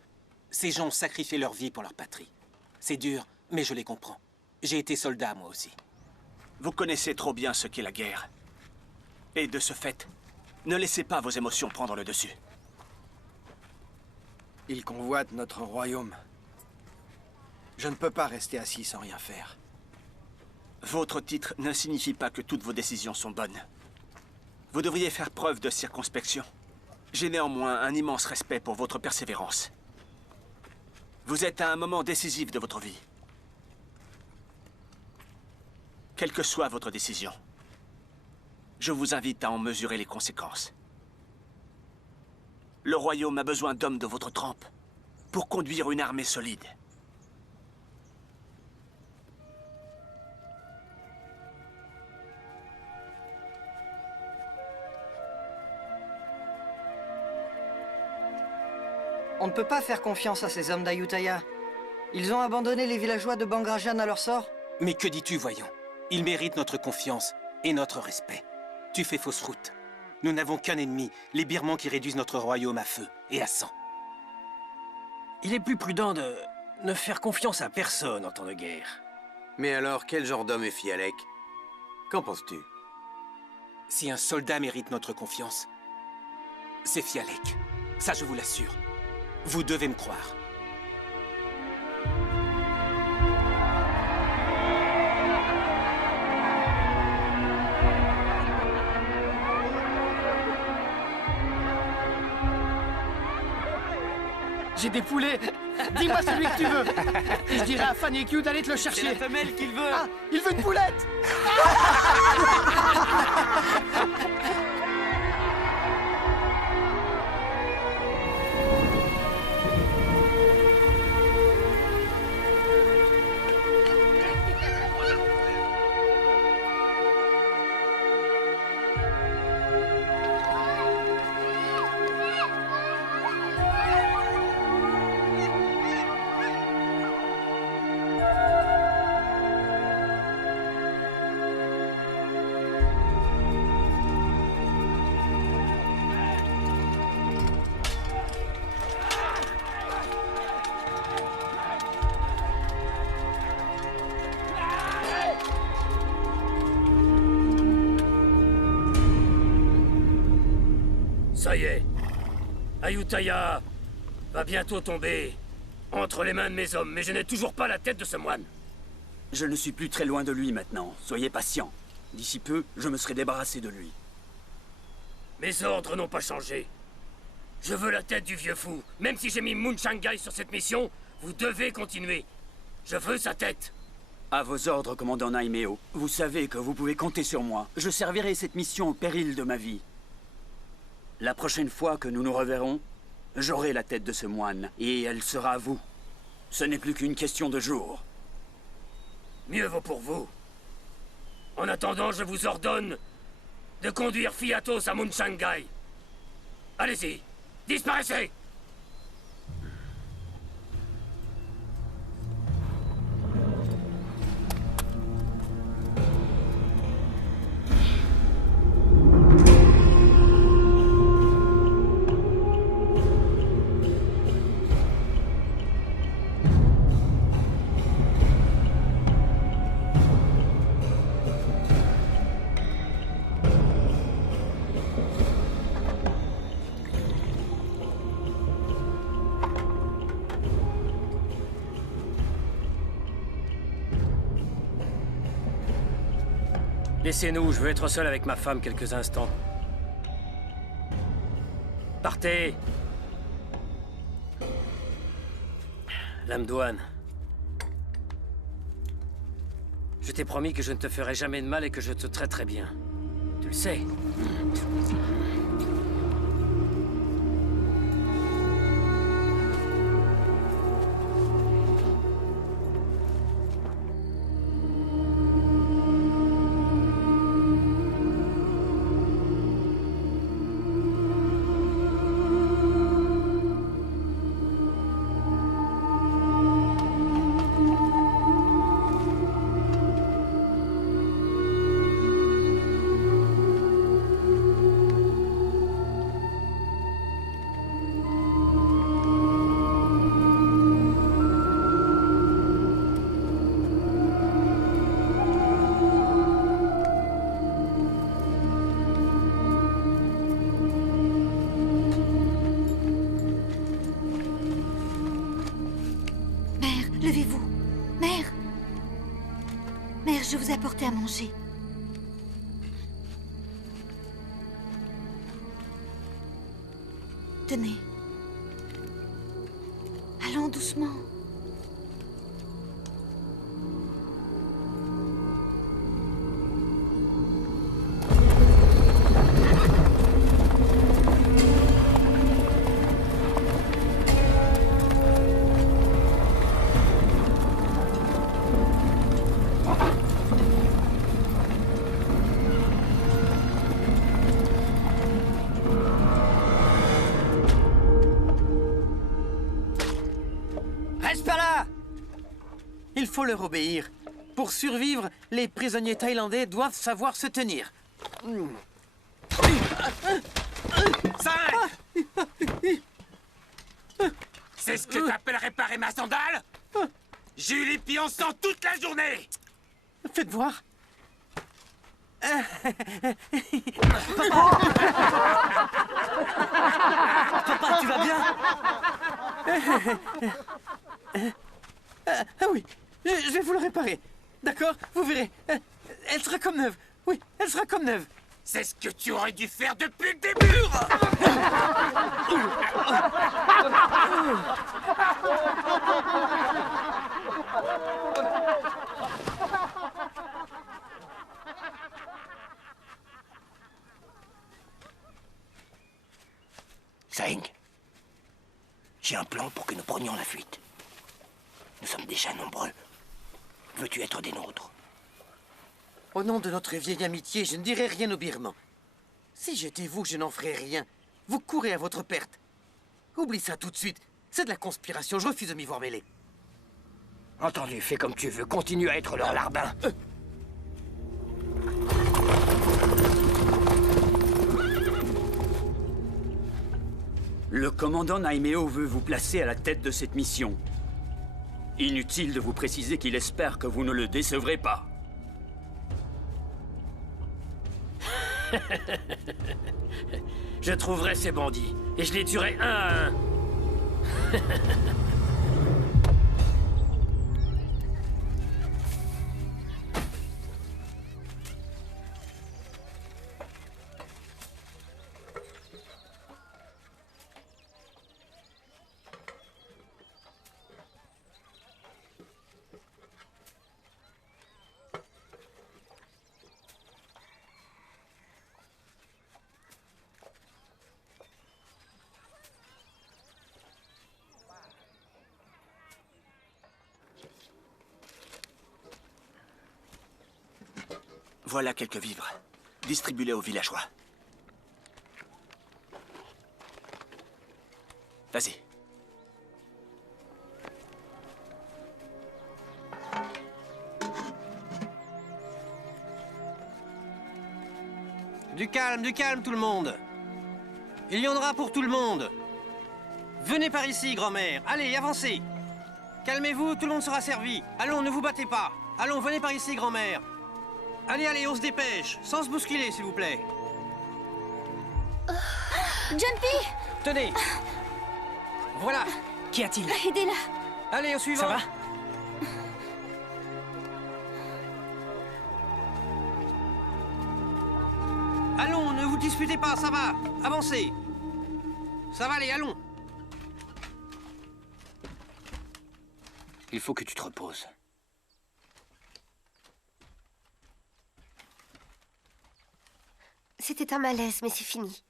ces gens ont sacrifié leur vie pour leur patrie. C'est dur, mais je les comprends. J'ai été soldat, moi aussi. Vous connaissez trop bien ce qu'est la guerre. Et de ce fait, ne laissez pas vos émotions prendre le dessus. Ils convoitent notre royaume. Je ne peux pas rester assis sans rien faire. Votre titre ne signifie pas que toutes vos décisions sont bonnes. Vous devriez faire preuve de circonspection. J'ai néanmoins un immense respect pour votre persévérance. Vous êtes à un moment décisif de votre vie. Quelle que soit votre décision, je vous invite à en mesurer les conséquences. Le royaume a besoin d'hommes de votre trempe pour conduire une armée solide. On ne peut pas faire confiance à ces hommes d'Ayutthaya. Ils ont abandonné les villageois de Bangrajan à leur sort. Mais que dis-tu, voyons? Ils méritent notre confiance et notre respect. Tu fais fausse route. Nous n'avons qu'un ennemi, les Birmans qui réduisent notre royaume à feu et à sang. Il est plus prudent de ne faire confiance à personne en temps de guerre. Mais alors, quel genre d'homme est Fialek? Qu'en penses-tu? Si un soldat mérite notre confiance, c'est Fialek. Ça, je vous l'assure. Vous devez me croire. J'ai des poulets. Dis-moi celui que tu veux. Et je dirai à Fanny Q d'aller te le chercher. C'est la femelle qu'il veut. Ah, il veut une poulette. Ça y est. Ayutthaya va bientôt tomber entre les mains de mes hommes, mais je n'ai toujours pas la tête de ce moine. Je ne suis plus très loin de lui maintenant. Soyez patient. D'ici peu, je me serai débarrassé de lui. Mes ordres n'ont pas changé. Je veux la tête du vieux fou. Même si j'ai mis Mun Shangai sur cette mission, vous devez continuer. Je veux sa tête. À vos ordres, commandant Naimeo. Vous savez que vous pouvez compter sur moi. Je servirai cette mission au péril de ma vie. La prochaine fois que nous nous reverrons, j'aurai la tête de ce moine, et elle sera à vous. Ce n'est plus qu'une question de jours. Mieux vaut pour vous. En attendant, je vous ordonne de conduire Fiatos à Mun Shangai. Allez-y, disparaissez! Laissez-nous, je veux être seul avec ma femme quelques instants. Partez! Lame douane. Je t'ai promis que je ne te ferai jamais de mal et que je te traiterai bien. Tu le sais. Levez-vous. Mère. Mère, je vous ai apporté à manger. Tenez. Allons doucement. Il faut leur obéir. Pour survivre, les prisonniers thaïlandais doivent savoir se tenir. 5! C'est ce que t'appelles réparer ma sandale? J'ai eu les pieds en sang toute la journée! Faites voir. Papa, tu vas bien? Ah oui, je vais vous le réparer. D'accord? Vous verrez. Elle sera comme neuve. Oui, elle sera comme neuve. C'est ce que tu aurais dû faire depuis le début! Zeng, j'ai un plan pour que nous prenions la fuite. Nous sommes déjà nombreux. Veux-tu être des nôtres? Au nom de notre vieille amitié, je ne dirai rien aux Birmans. Si j'étais vous, je n'en ferais rien. Vous courez à votre perte. Oublie ça tout de suite. C'est de la conspiration, je refuse de m'y voir mêler. Entendu, fais comme tu veux. Continue à être leur larbin. Le commandant Naimeo veut vous placer à la tête de cette mission. Inutile de vous préciser qu'il espère que vous ne le décevrez pas. Je trouverai ces bandits, et je les tuerai un à un. Voilà quelques vivres. Distribuez-les aux villageois. Vas-y. Du calme tout le monde. Il y en aura pour tout le monde. Venez par ici, grand-mère. Allez, avancez. Calmez-vous, tout le monde sera servi. Allons, ne vous battez pas. Allons, venez par ici, grand-mère. Allez, on se dépêche. Sans se bousculer, s'il vous plaît. Jumpy! Tenez. Voilà. Qu'y a-t-il? Aidez-la. Allez, au suivant. Ça va? Allons, ne vous disputez pas, ça va. Avancez. Ça va aller, allons. Il faut que tu te reposes. C'était un malaise, mais c'est fini.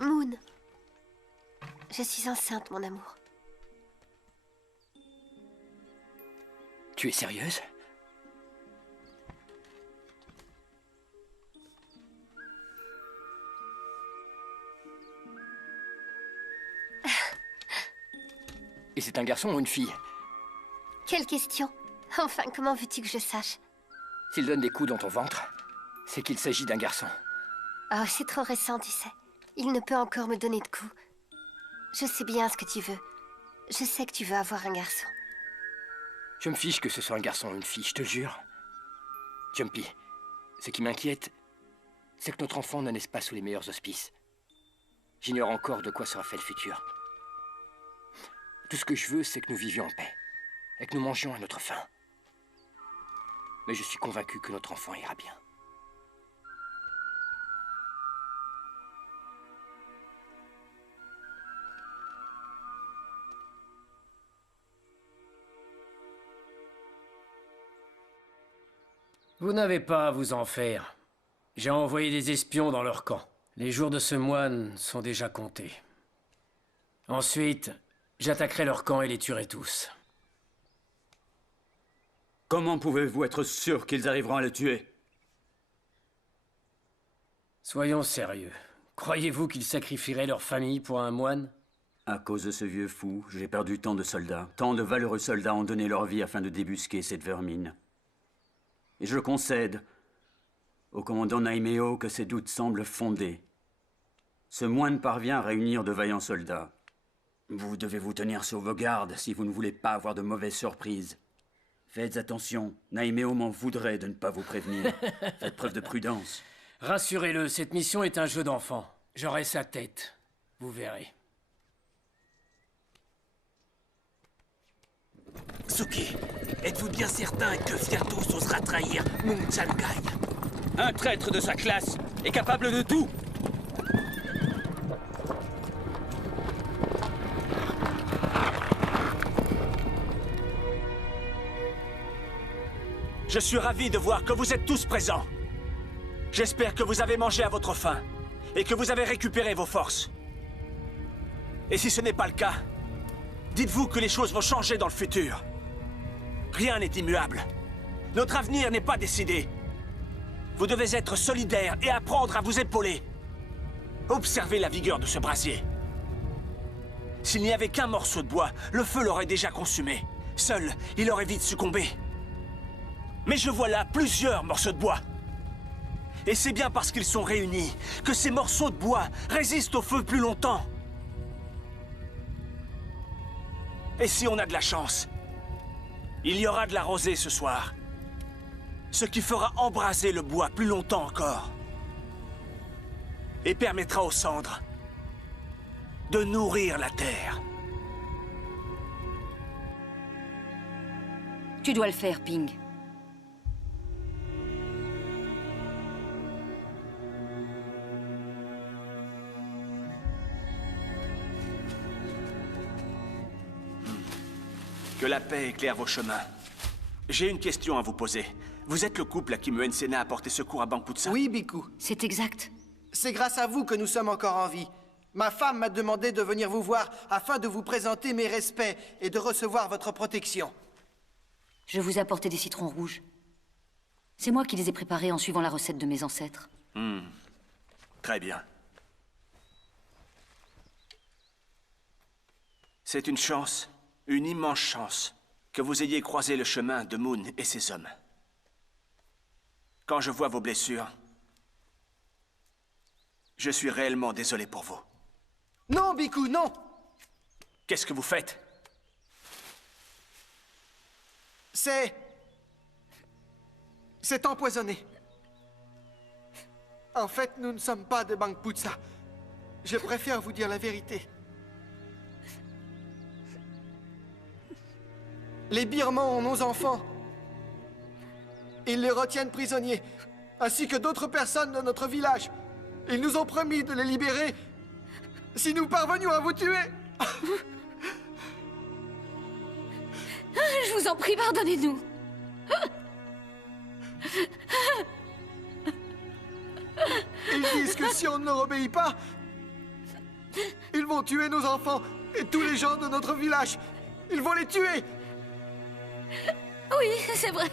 Moon. Je suis enceinte, mon amour. Tu es sérieuse? Et c'est un garçon ou une fille? Quelle question? Enfin, comment veux-tu que je sache? S'il donne des coups dans ton ventre, c'est qu'il s'agit d'un garçon. Oh, c'est trop récent, tu sais. Il ne peut encore me donner de coups. Je sais bien ce que tu veux. Je sais que tu veux avoir un garçon. Je me fiche que ce soit un garçon ou une fille, je te jure. Jumpy, ce qui m'inquiète, c'est que notre enfant ne naisse pas sous les meilleurs auspices. J'ignore encore de quoi sera fait le futur. Tout ce que je veux, c'est que nous vivions en paix, et que nous mangions à notre faim. Mais je suis convaincu que notre enfant ira bien. Vous n'avez pas à vous en faire. J'ai envoyé des espions dans leur camp. Les jours de ce moine sont déjà comptés. Ensuite, j'attaquerai leur camp et les tuerai tous. Comment pouvez-vous être sûr qu'ils arriveront à le tuer? Soyons sérieux. Croyez-vous qu'ils sacrifieraient leur famille pour un moine? À cause de ce vieux fou, j'ai perdu tant de soldats. Tant de valeureux soldats ont donné leur vie afin de débusquer cette vermine. Et je concède au commandant Naimeo que ses doutes semblent fondés. Ce moine parvient à réunir de vaillants soldats. Vous devez vous tenir sur vos gardes si vous ne voulez pas avoir de mauvaises surprises. Faites attention, Naimeo m'en voudrait de ne pas vous prévenir. Faites preuve de prudence. Rassurez-le, cette mission est un jeu d'enfant. J'aurai sa tête. Vous verrez. Suki, êtes-vous bien certain que Fiertos osera trahir Mung Chankai? Un traître de sa classe est capable de tout. Je suis ravi de voir que vous êtes tous présents. J'espère que vous avez mangé à votre faim et que vous avez récupéré vos forces. Et si ce n'est pas le cas, dites-vous que les choses vont changer dans le futur. Rien n'est immuable. Notre avenir n'est pas décidé. Vous devez être solidaires et apprendre à vous épauler. Observez la vigueur de ce brasier. S'il n'y avait qu'un morceau de bois, le feu l'aurait déjà consumé. Seul, il aurait vite succombé. Mais je vois là plusieurs morceaux de bois. Et c'est bien parce qu'ils sont réunis que ces morceaux de bois résistent au feu plus longtemps. Et si on a de la chance, Il y aura de la rosée ce soir. Ce qui fera embraser le bois plus longtemps encore. Et permettra aux cendres de nourrir la terre. Tu dois le faire, Ping. Que la paix éclaire vos chemins. J'ai une question à vous poser. Vous êtes le couple à qui Muensena a porté secours à Bangputsa? Oui, Biku. C'est exact. C'est grâce à vous que nous sommes encore en vie. Ma femme m'a demandé de venir vous voir afin de vous présenter mes respects et de recevoir votre protection. Je vous ai apporté des citrons rouges. C'est moi qui les ai préparés en suivant la recette de mes ancêtres. Très bien. C'est une chance, une immense chance, que vous ayez croisé le chemin de Moon et ses hommes. Quand je vois vos blessures, je suis réellement désolé pour vous. Non, Biku, non! Qu'est-ce que vous faites? C'est empoisonné. En fait, nous ne sommes pas de Bangputsa. Je préfère vous dire la vérité. Les Birmans ont nos enfants. Ils les retiennent prisonniers, ainsi que d'autres personnes de notre village. Ils nous ont promis de les libérer si nous parvenions à vous tuer. Je vous en prie, pardonnez-nous. Ils disent que si on ne leur obéit pas, ils vont tuer nos enfants et tous les gens de notre village. Ils vont les tuer. Oui, c'est vrai.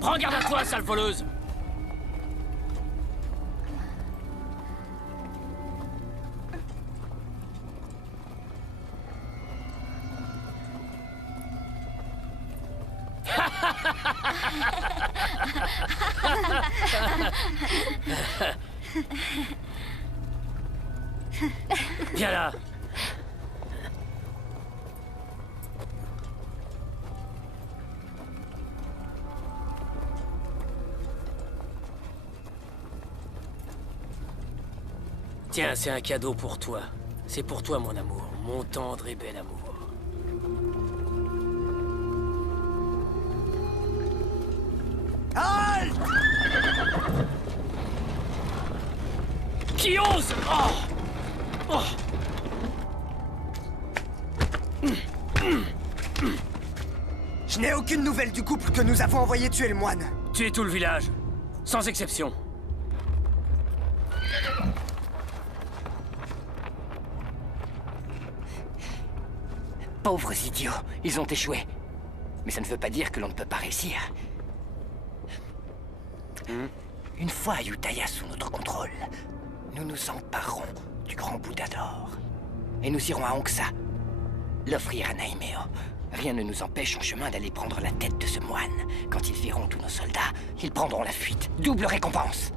Prends garde à toi, sale voleuse! Viens là! Tiens, c'est un cadeau pour toi. C'est pour toi, mon amour. Mon tendre et bel amour. Halte! Qui ose? Oh! Oh! Je n'ai aucune nouvelle du couple que nous avons envoyé tuer le moine. Tuer tout le village. Sans exception. Pauvres idiots, ils ont échoué. Mais ça ne veut pas dire que l'on ne peut pas réussir. Une fois Ayutthaya sous notre contrôle, nous nous emparerons du grand Bouddha d'or. Et nous irons à Hongsa, l'offrir à Naimeo. Rien ne nous empêche en chemin d'aller prendre la tête de ce moine. Quand ils verront tous nos soldats, ils prendront la fuite. Double récompense.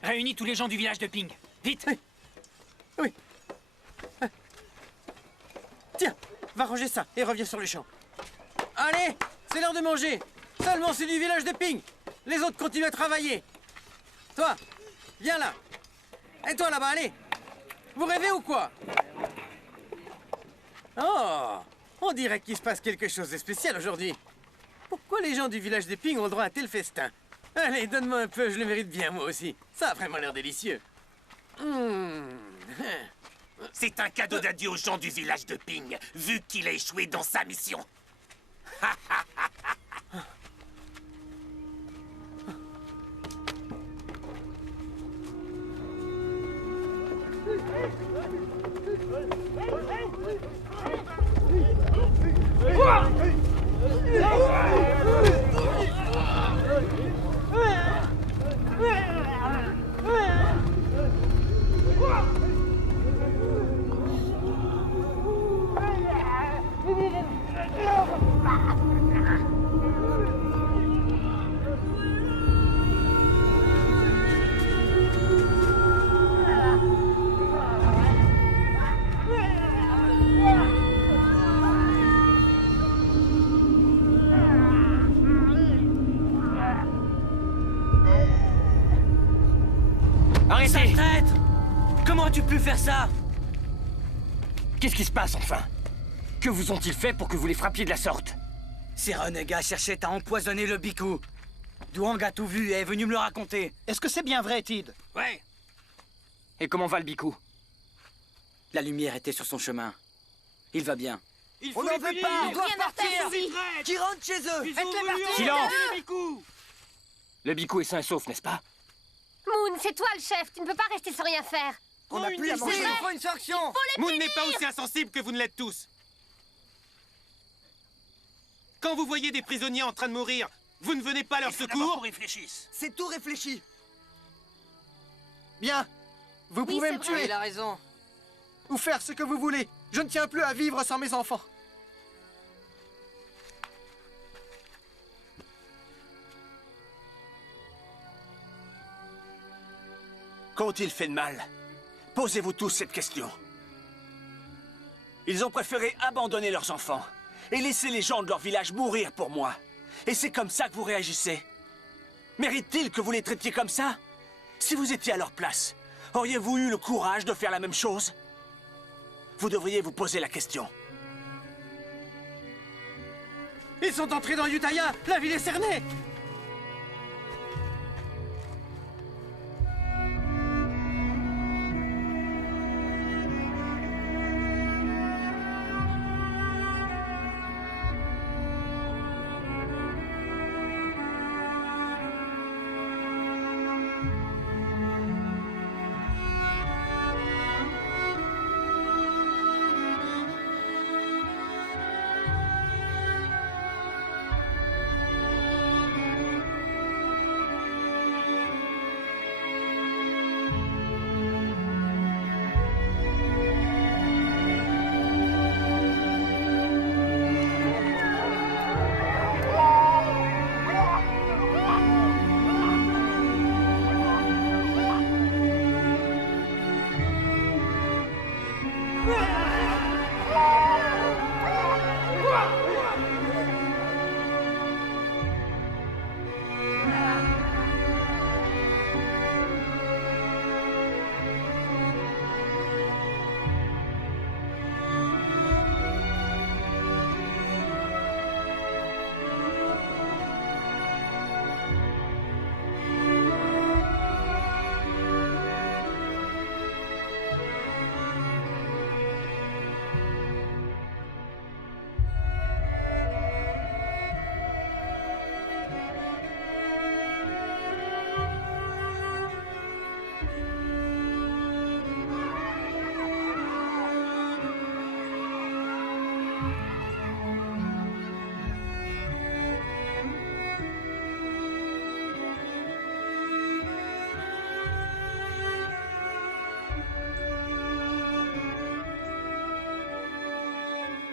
Réunis tous les gens du village de Ping. Vite! Oui. Tiens, va ranger ça et reviens sur le champ. Allez, c'est l'heure de manger. Seulement c'est du village de Ping. Les autres continuent à travailler. Toi, viens là. Et toi là-bas, allez. Vous rêvez ou quoi? Oh, on dirait qu'il se passe quelque chose de spécial aujourd'hui. Pourquoi les gens du village de Ping ont le droit à un tel festin? Allez, donne-moi un peu, je le mérite bien moi aussi. Ça a vraiment l'air délicieux. C'est un cadeau d'adieu aux gens du village de Ping, vu qu'il a échoué dans sa mission. Arrêtez! Traître! Comment as-tu pu faire ça? Qu'est-ce qui se passe, enfin? Que vous ont-ils fait pour que vous les frappiez de la sorte? Ces renégats cherchaient à empoisonner le Biku. Douang a tout vu et est venu me le raconter. Est-ce que c'est bien vrai, Tid? Ouais. Et comment va le Biku? La lumière était sur son chemin. Il va bien. On n'en veut pas! On doit partir! Qui rentre chez eux! Faites-les partir! Silence! Le Biku est sain et sauf, n'est-ce pas? Moon, c'est toi le chef, tu ne peux pas rester sans rien faire. On n'a plus à manger, il faut une sanction! Moon n'est pas aussi insensible que vous ne l'êtes tous. Quand vous voyez des prisonniers en train de mourir, vous ne venez pas à leur secours? C'est tout réfléchi. Bien. Vous pouvez me tuer. Il a raison. Ou faire ce que vous voulez. Je ne tiens plus à vivre sans mes enfants. Qu'ont-ils fait de mal? Posez-vous tous cette question. Ils ont préféré abandonner leurs enfants et laisser les gens de leur village mourir pour moi. Et c'est comme ça que vous réagissez? Mérite-t-il que vous les traitiez comme ça? Si vous étiez à leur place, auriez-vous eu le courage de faire la même chose? Vous devriez vous poser la question. Ils sont entrés dans Yutaya. La ville est cernée.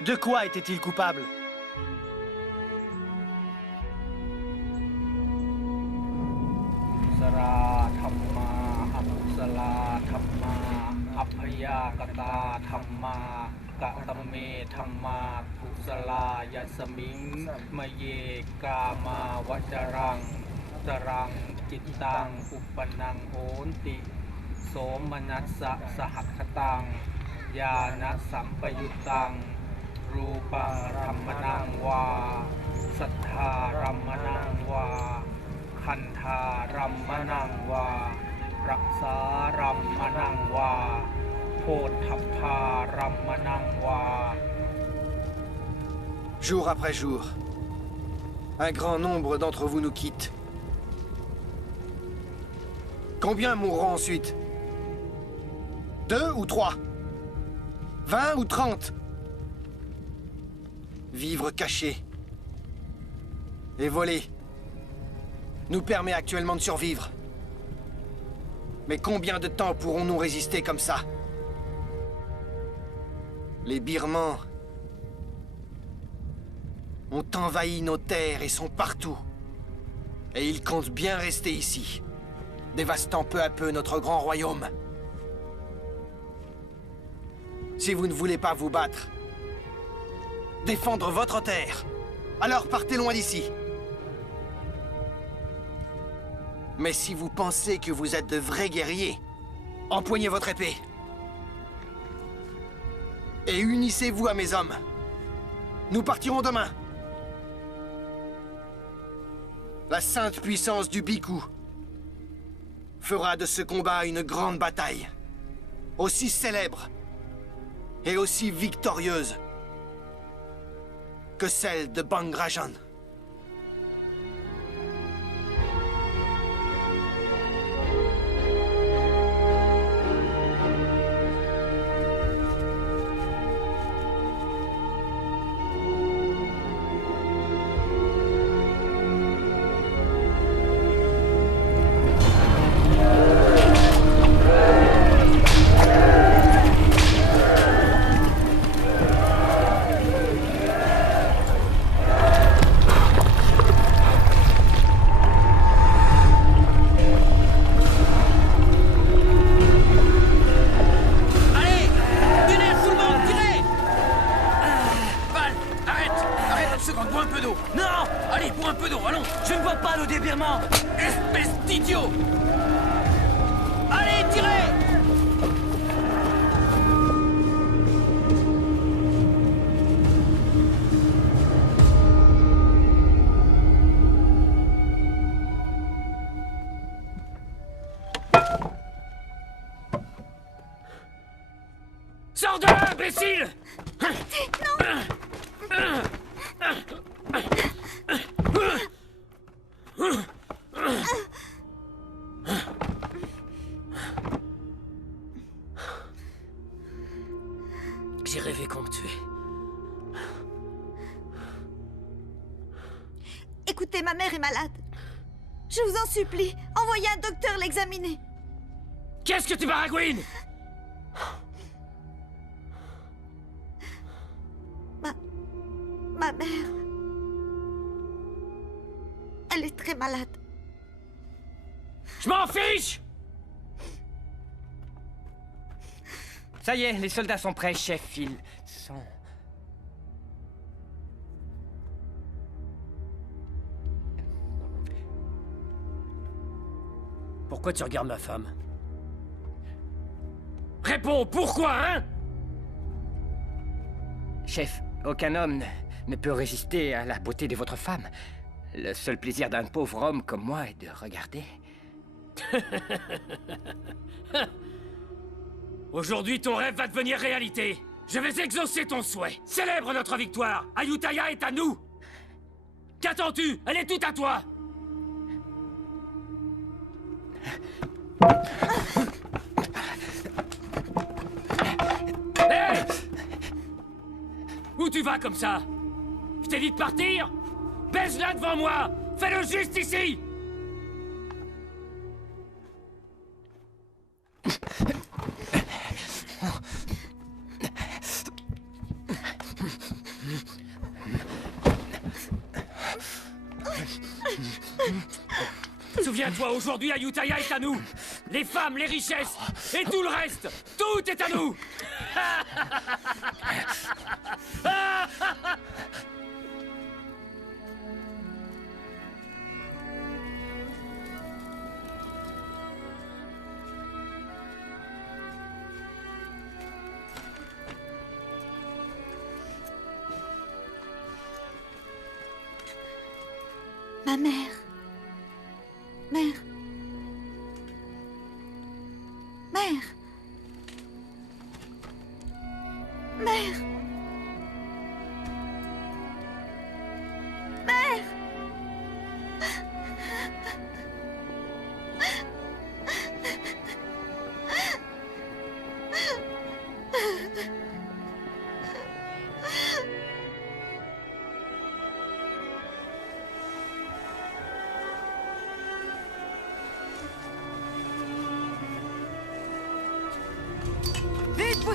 De quoi était-il coupable?รูปังรัมมนังวาสัทธารัมมนังวาคันธารัมมนังวารักษารัมมนังวา ทัพพารัมมนังวา Jour après jour, un grand nombre d'entre vous nous quittent. Combien mourront ensuite? 2 ou 3? 20 ou 30? Vivre caché et voler nous permet actuellement de survivre. Mais combien de temps pourrons-nous résister comme ça? Les Birmans ont envahi nos terres et sont partout. Et ils comptent bien rester ici, dévastant peu à peu notre grand royaume. Si vous ne voulez pas vous battre, défendre votre terre, alors partez loin d'ici. Mais si vous pensez que vous êtes de vrais guerriers, empoignez votre épée. Et unissez-vous à mes hommes. Nous partirons demain. La sainte puissance du Bhikkhu fera de ce combat une grande bataille, aussi célèbre et aussi victorieuse que celle de Bangrajan. Sors de là, imbécile! J'ai rêvé qu'on me tuait. Écoutez, ma mère est malade. Je vous en supplie, envoyez un docteur l'examiner. Qu'est-ce que tu baragouines? Ma mère... Elle est très malade. Je m'en fiche! Ça y est, les soldats sont prêts, chef. Ils sont... Pourquoi tu regardes ma femme? Réponds, pourquoi, hein? Chef, aucun homme ne peut résister à la beauté de votre femme. Le seul plaisir d'un pauvre homme comme moi est de regarder. Aujourd'hui, ton rêve va devenir réalité. Je vais exaucer ton souhait. Célèbre notre victoire. Ayutthaya est à nous. Qu'attends-tu? Elle est toute à toi. Hey! Où tu vas comme ça? Je t'ai dit de partir? Baise-la devant moi! Fais-le juste ici! Souviens-toi, aujourd'hui, Ayutthaya est à nous. Les femmes, les richesses et tout le reste. Tout est à nous. Ma mère. Mère. Mère.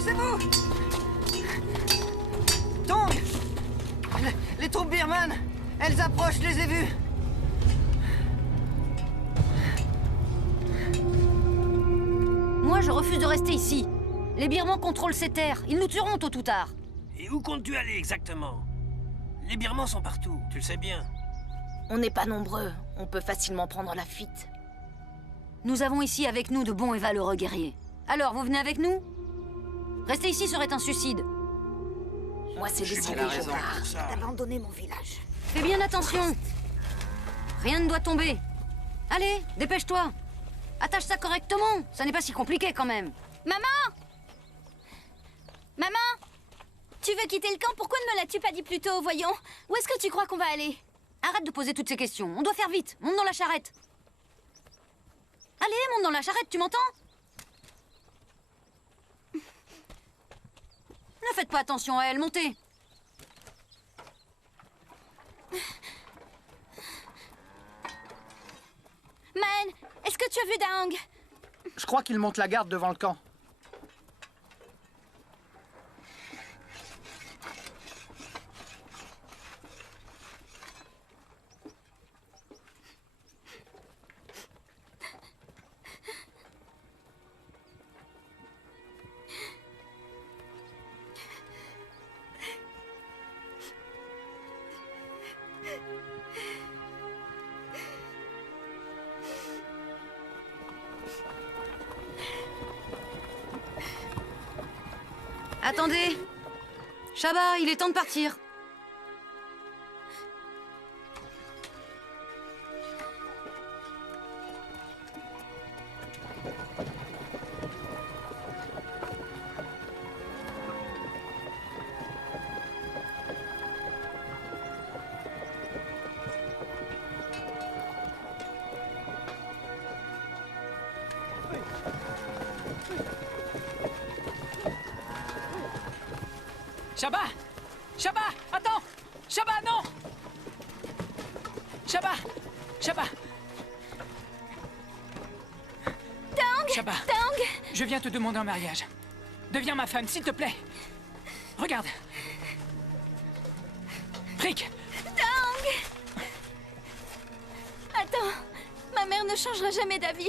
Poussez-vous! Tong! Les troupes birmanes! Elles approchent, je les ai vues! Moi, je refuse de rester ici. Les Birmans contrôlent ces terres. Ils nous tueront tôt ou tard. Et où comptes-tu aller exactement? Les Birmans sont partout, tu le sais bien. On n'est pas nombreux. On peut facilement prendre la fuite. Nous avons ici avec nous de bons et valeureux guerriers. Alors, vous venez avec nous? Rester ici serait un suicide. Moi, c'est décidé, je pars. D'abandonner mon village. Fais bien attention. Rien ne doit tomber. Allez, dépêche-toi. Attache ça correctement. Ça n'est pas si compliqué quand même. Maman! Maman! Tu veux quitter le camp? Pourquoi ne me l'as-tu pas dit plus tôt, voyons? Où est-ce que tu crois qu'on va aller? Arrête de poser toutes ces questions. On doit faire vite. Monte dans la charrette. Allez, monte dans la charrette, tu m'entends? Ne faites pas attention à elle, montez. Man, est-ce que tu as vu Daang? Je crois qu'il monte la garde devant le camp. Attendez. Shaba, il est temps de partir. Shaba! Shaba! Attends! Shaba, non! Shaba! Shaba! Daang! Shaba! Daang! Je viens te demander en mariage. Deviens ma femme, s'il te plaît. Regarde. Rick! Daang! Attends, ma mère ne changera jamais d'avis.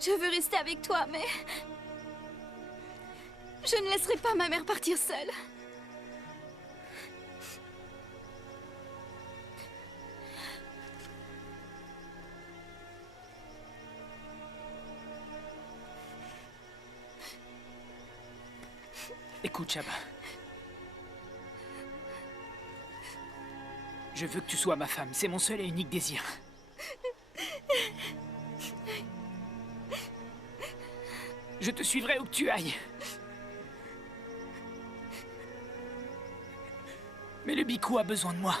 Je veux rester avec toi, mais... je ne laisserai pas ma mère partir seule. Écoute, Shaba. Je veux que tu sois ma femme. C'est mon seul et unique désir. Je te suivrai où que tu ailles. Mais le Bhikkhu a besoin de moi.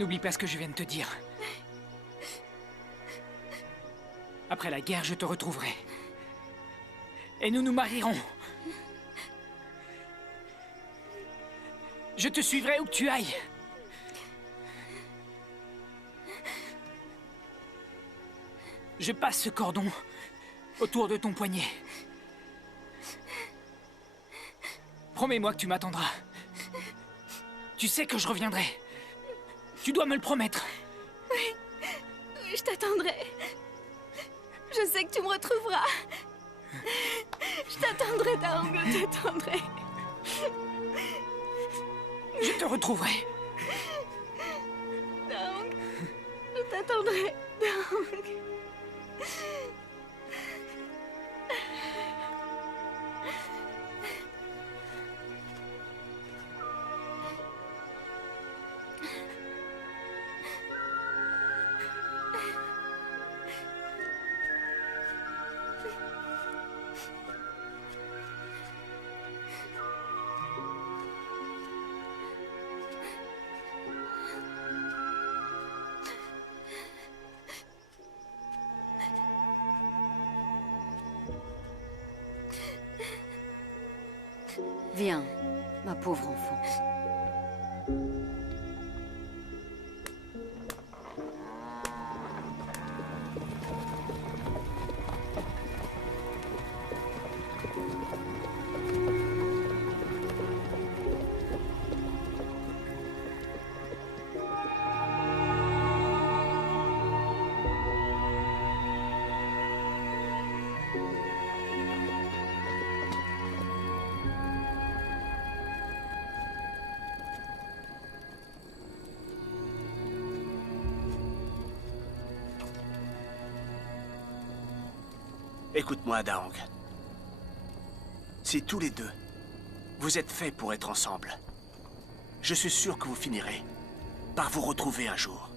N'oublie pas ce que je viens de te dire. Après la guerre, je te retrouverai. Et nous nous marierons. Je te suivrai où que tu ailles. Je passe ce cordon autour de ton poignet. Promets-moi que tu m'attendras. Tu sais que je reviendrai. Tu dois me le promettre. Oui, je t'attendrai. Je sais que tu me retrouveras. Je t'attendrai, Daang, je t'attendrai. Je te retrouverai. Daang, je t'attendrai, Daang. Viens, ma pauvre enfant. Écoute-moi, Daong. Si tous les deux, vous êtes faits pour être ensemble, je suis sûr que vous finirez par vous retrouver un jour.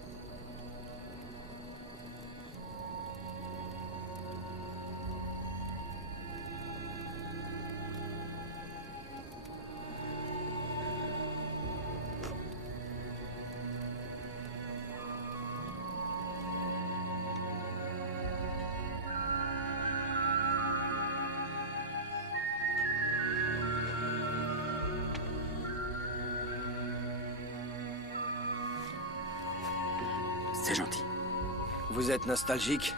C'est gentil. Vous êtes nostalgique?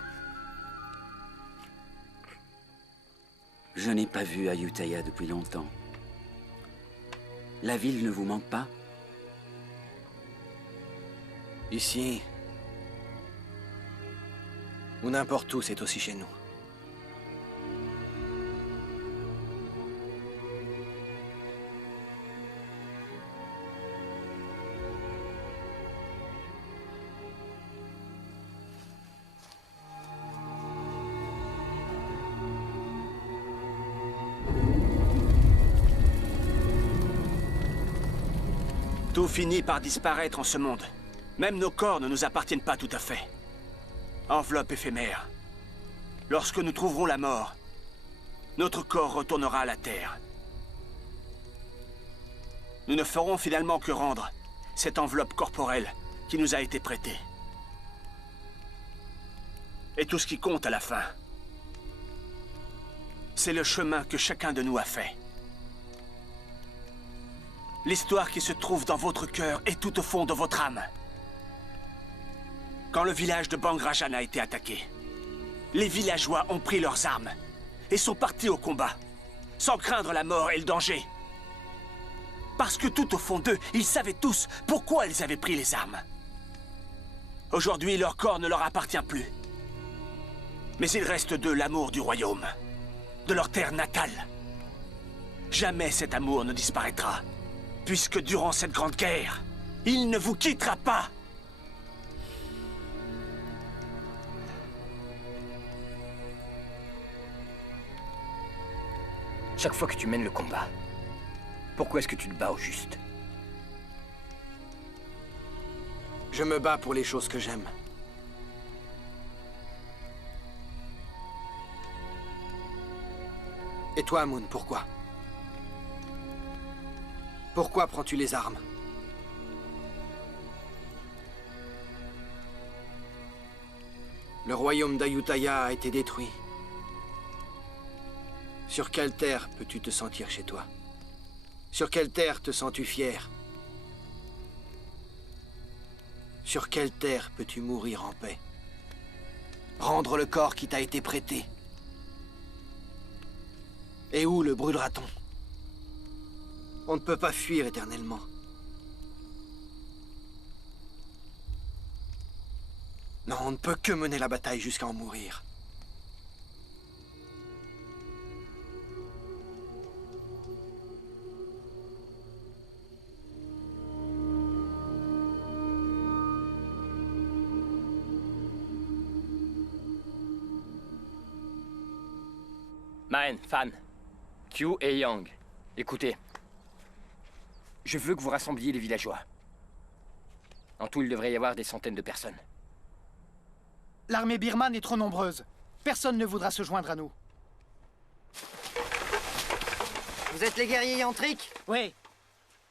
Je n'ai pas vu Ayutthaya depuis longtemps. La ville ne vous manque pas? Ici, ou n'importe où, c'est aussi chez nous. Tout finit par disparaître en ce monde. Même nos corps ne nous appartiennent pas tout à fait. Enveloppe éphémère. Lorsque nous trouverons la mort, notre corps retournera à la Terre. Nous ne ferons finalement que rendre cette enveloppe corporelle qui nous a été prêtée. Et tout ce qui compte à la fin, c'est le chemin que chacun de nous a fait. L'histoire qui se trouve dans votre cœur et tout au fond de votre âme. Quand le village de Bang Rajan a été attaqué, les villageois ont pris leurs armes et sont partis au combat, sans craindre la mort et le danger. Parce que tout au fond d'eux, ils savaient tous pourquoi ils avaient pris les armes. Aujourd'hui, leur corps ne leur appartient plus. Mais il reste d'eux l'amour du royaume, de leur terre natale. Jamais cet amour ne disparaîtra. Puisque durant cette grande guerre, il ne vous quittera pas. Chaque fois que tu mènes le combat, pourquoi est-ce que tu te bats au juste? Je me bats pour les choses que j'aime. Et toi, Moon, pourquoi? Pourquoi prends-tu les armes? Le royaume d'Ayutthaya a été détruit. Sur quelle terre peux-tu te sentir chez toi? Sur quelle terre te sens-tu fier? Sur quelle terre peux-tu mourir en paix? Rendre le corps qui t'a été prêté? Et où le brûlera-t-on? On ne peut pas fuir éternellement. Non, on ne peut que mener la bataille jusqu'à en mourir. Maen, Fan, Q et Yang, écoutez. Je veux que vous rassembliez les villageois. En tout, il devrait y avoir des centaines de personnes. L'armée birmane est trop nombreuse. Personne ne voudra se joindre à nous. Vous êtes les guerriers yantriques? Oui.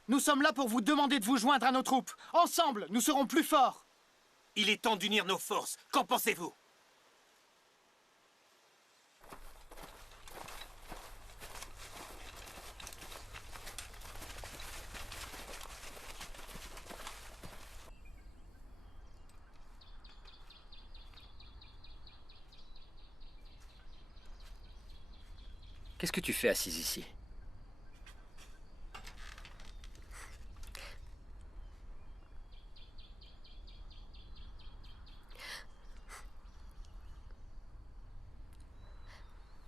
Nous sommes là pour vous demander de vous joindre à nos troupes. Ensemble, nous serons plus forts. Il est temps d'unir nos forces. Qu'en pensez-vous? Qu'est-ce que tu fais assise ici?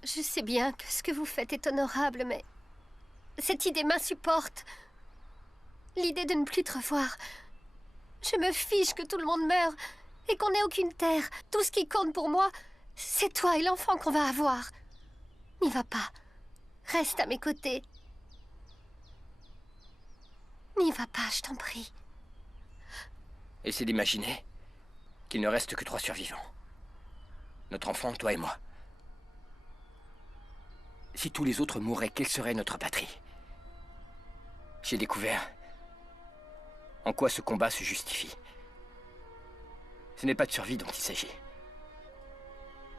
Je sais bien que ce que vous faites est honorable, mais cette idée m'insupporte. L'idée de ne plus te revoir. Je me fiche que tout le monde meure et qu'on n'ait aucune terre. Tout ce qui compte pour moi, c'est toi et l'enfant qu'on va avoir. N'y va pas. Reste à mes côtés. N'y va pas, je t'en prie. Essaie d'imaginer qu'il ne reste que 3 survivants. Notre enfant, toi et moi. Si tous les autres mouraient, quelle serait notre patrie? J'ai découvert en quoi ce combat se justifie. Ce n'est pas de survie dont il s'agit.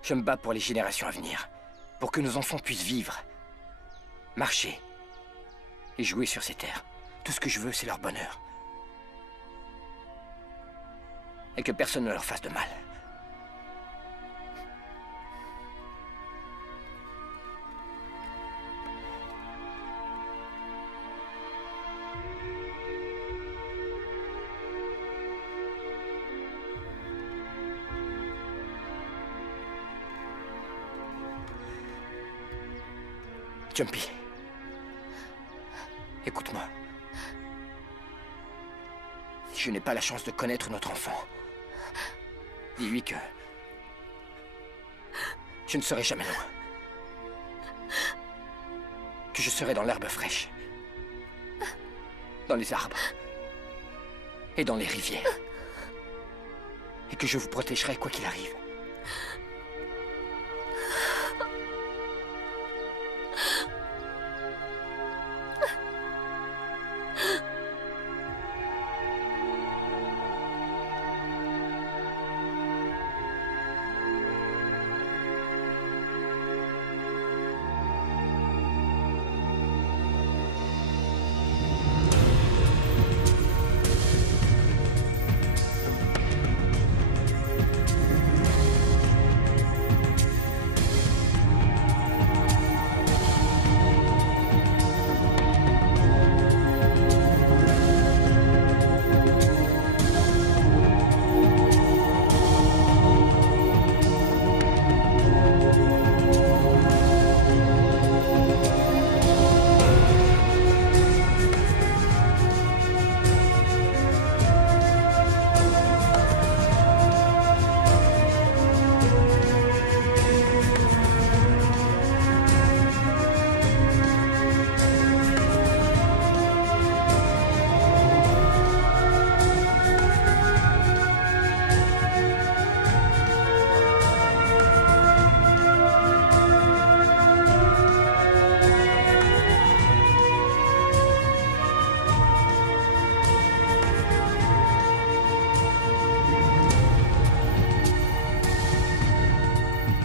Je me bats pour les générations à venir, pour que nos enfants puissent vivre, marcher et jouer sur ces terres. Tout ce que je veux, c'est leur bonheur. Et que personne ne leur fasse de mal. Jumpy, écoute-moi. Si je n'ai pas la chance de connaître notre enfant, dis-lui que je ne serai jamais loin. Que je serai dans l'herbe fraîche, dans les arbres et dans les rivières. Et que je vous protégerai quoi qu'il arrive.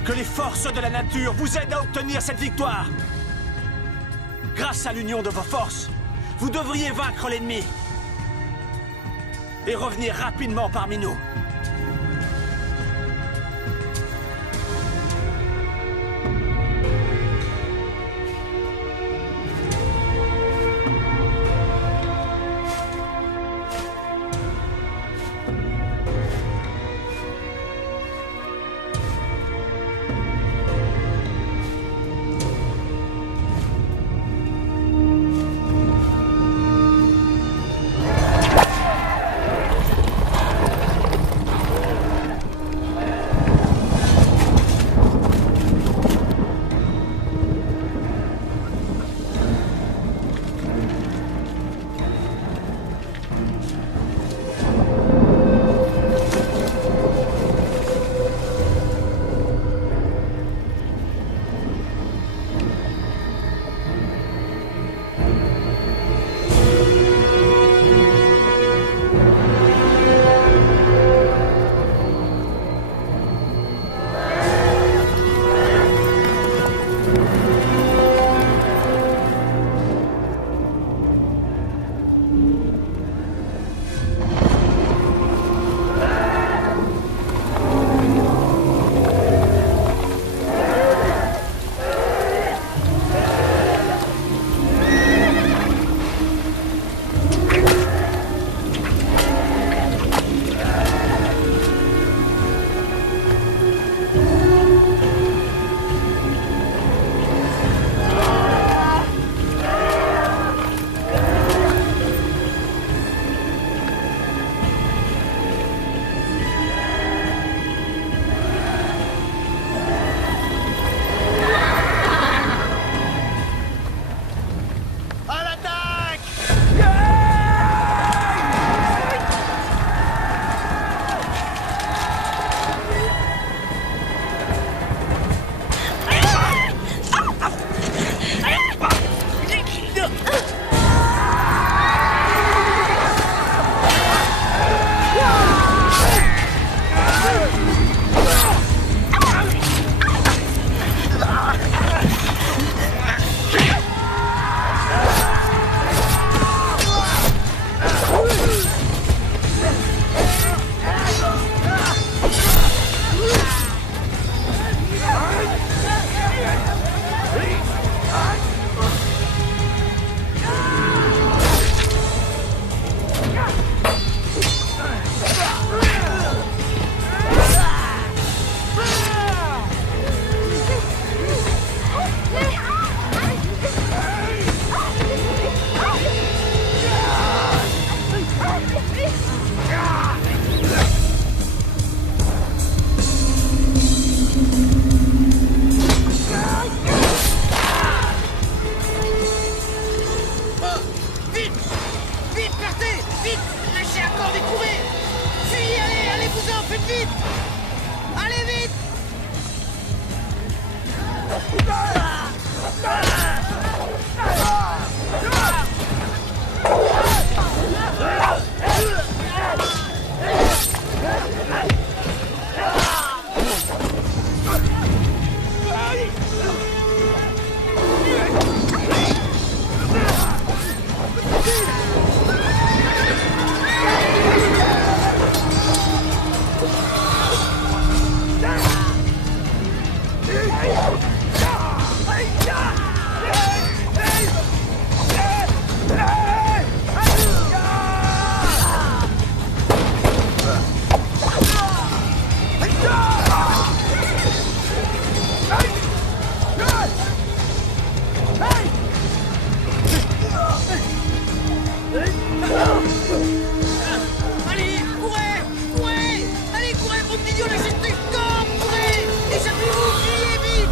Que les forces de la nature vous aident à obtenir cette victoire. Grâce à l'union de vos forces, vous devriez vaincre l'ennemi et revenir rapidement parmi nous. vite! Allez vite! Allez, courez! Courez! Allez, courez, gros idiot, la justice tombe! Courez! Échappez-vous! Criez vite!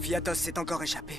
Fiatos s'est encore échappé.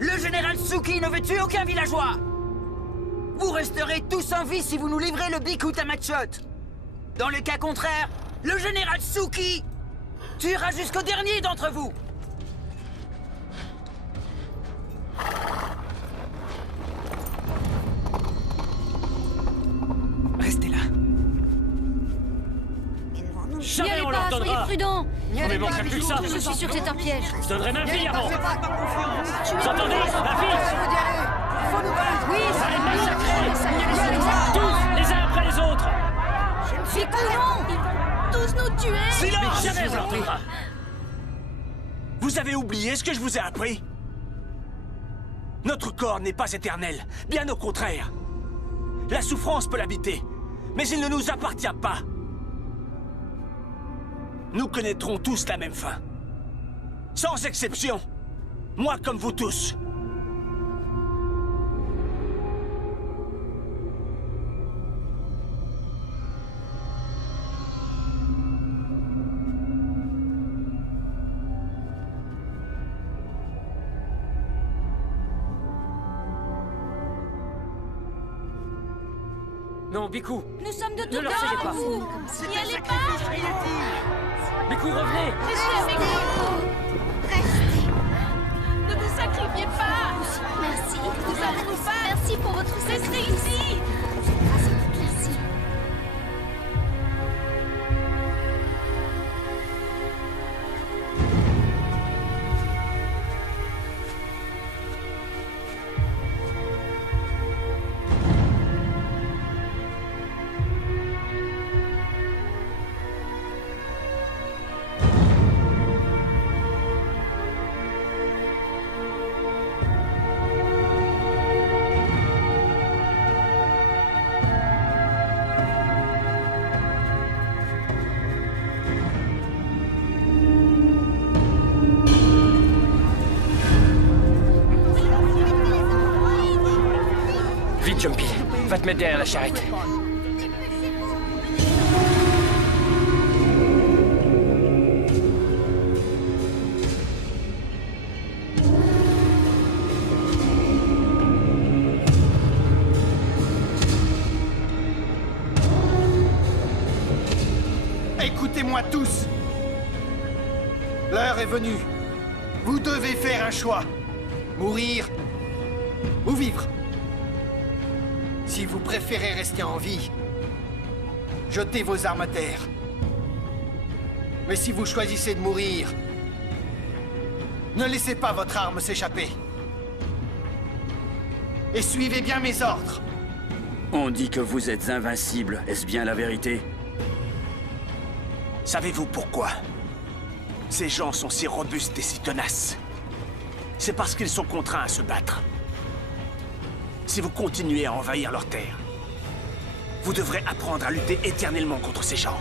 Le général Suki ne veut tuer aucun villageois. Vous resterez tous en vie si vous nous livrez le Bikku Tamatchot. Dans le cas contraire, le général Suki tuera jusqu'au dernier d'entre vous. Restez là. Jamais on leur Soyez donnera. prudents. On ne manquerait plus que ça. Je suis sûr que c'est un piège. Je donnerai ma fille avant. Vous entendez? Ma fille. Oui, Ça les massacrer. Tous, les uns après les autres. C'est courant. Ils vont tous nous tuer. Silence! Mais jamais on leur donnera. Vous avez oublié ce que je vous ai appris? Notre corps n'est pas éternel, bien au contraire. La souffrance peut l'habiter, mais il ne nous appartient pas. Nous connaîtrons tous la même fin. Sans exception. Moi comme vous tous. Non, Bikku. Nous sommes de Ne tout leur cœur cédez avec pas. vous. N'y allez pas. Bikku, revenez. Restez avec nous. Ne vous sacrifiez pas. Merci. Nous allons nous battre. Merci pour votre Restez ici. Merci. Vite, Jumpy. Va te mettre derrière la charrette. Écoutez-moi tous. L'heure est venue. Vous devez faire un choix. Mourir ou vivre. Si vous préférez rester en vie, jetez vos armes à terre. Mais si vous choisissez de mourir, ne laissez pas votre arme s'échapper. Et suivez bien mes ordres. On dit que vous êtes invincible. Est-ce bien la vérité? Savez-vous pourquoi ces gens sont si robustes et si tenaces? C'est parce qu'ils sont contraints à se battre. Si vous continuez à envahir leur terre, vous devrez apprendre à lutter éternellement contre ces gens.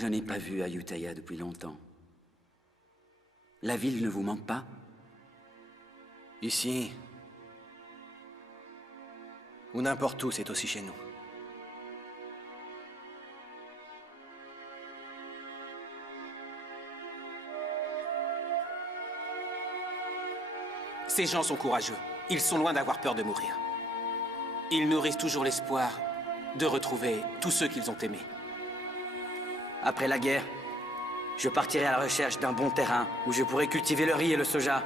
Je n'ai pas vu Ayutthaya depuis longtemps. La ville ne vous manque pas? Ici, ou n'importe où, c'est aussi chez nous. Ces gens sont courageux. Ils sont loin d'avoir peur de mourir. Ils nourrissent toujours l'espoir de retrouver tous ceux qu'ils ont aimés. Après la guerre, je partirai à la recherche d'un bon terrain où je pourrai cultiver le riz et le soja.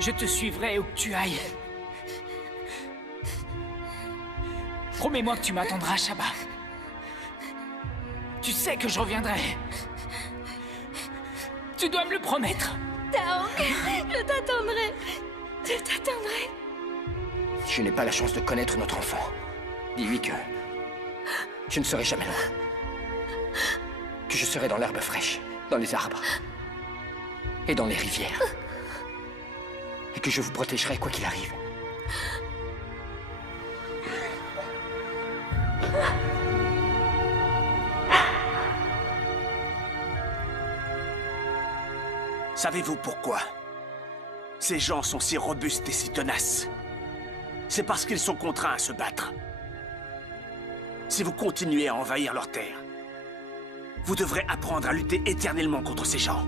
Je te suivrai où que tu ailles. Promets-moi que tu m'attendras, Shaba. Tu sais que je reviendrai. Tu dois me le promettre. Taong, je t'attendrai. Je t'attendrai. Je n'ai pas la chance de connaître notre enfant. Dis-lui que je ne serai jamais loin. Que je serai dans l'herbe fraîche, dans les arbres et dans les rivières. Et que je vous protégerai quoi qu'il arrive. Savez-vous pourquoi ces gens sont si robustes et si tenaces? C'est parce qu'ils sont contraints à se battre. Si vous continuez à envahir leurs terres, vous devrez apprendre à lutter éternellement contre ces gens.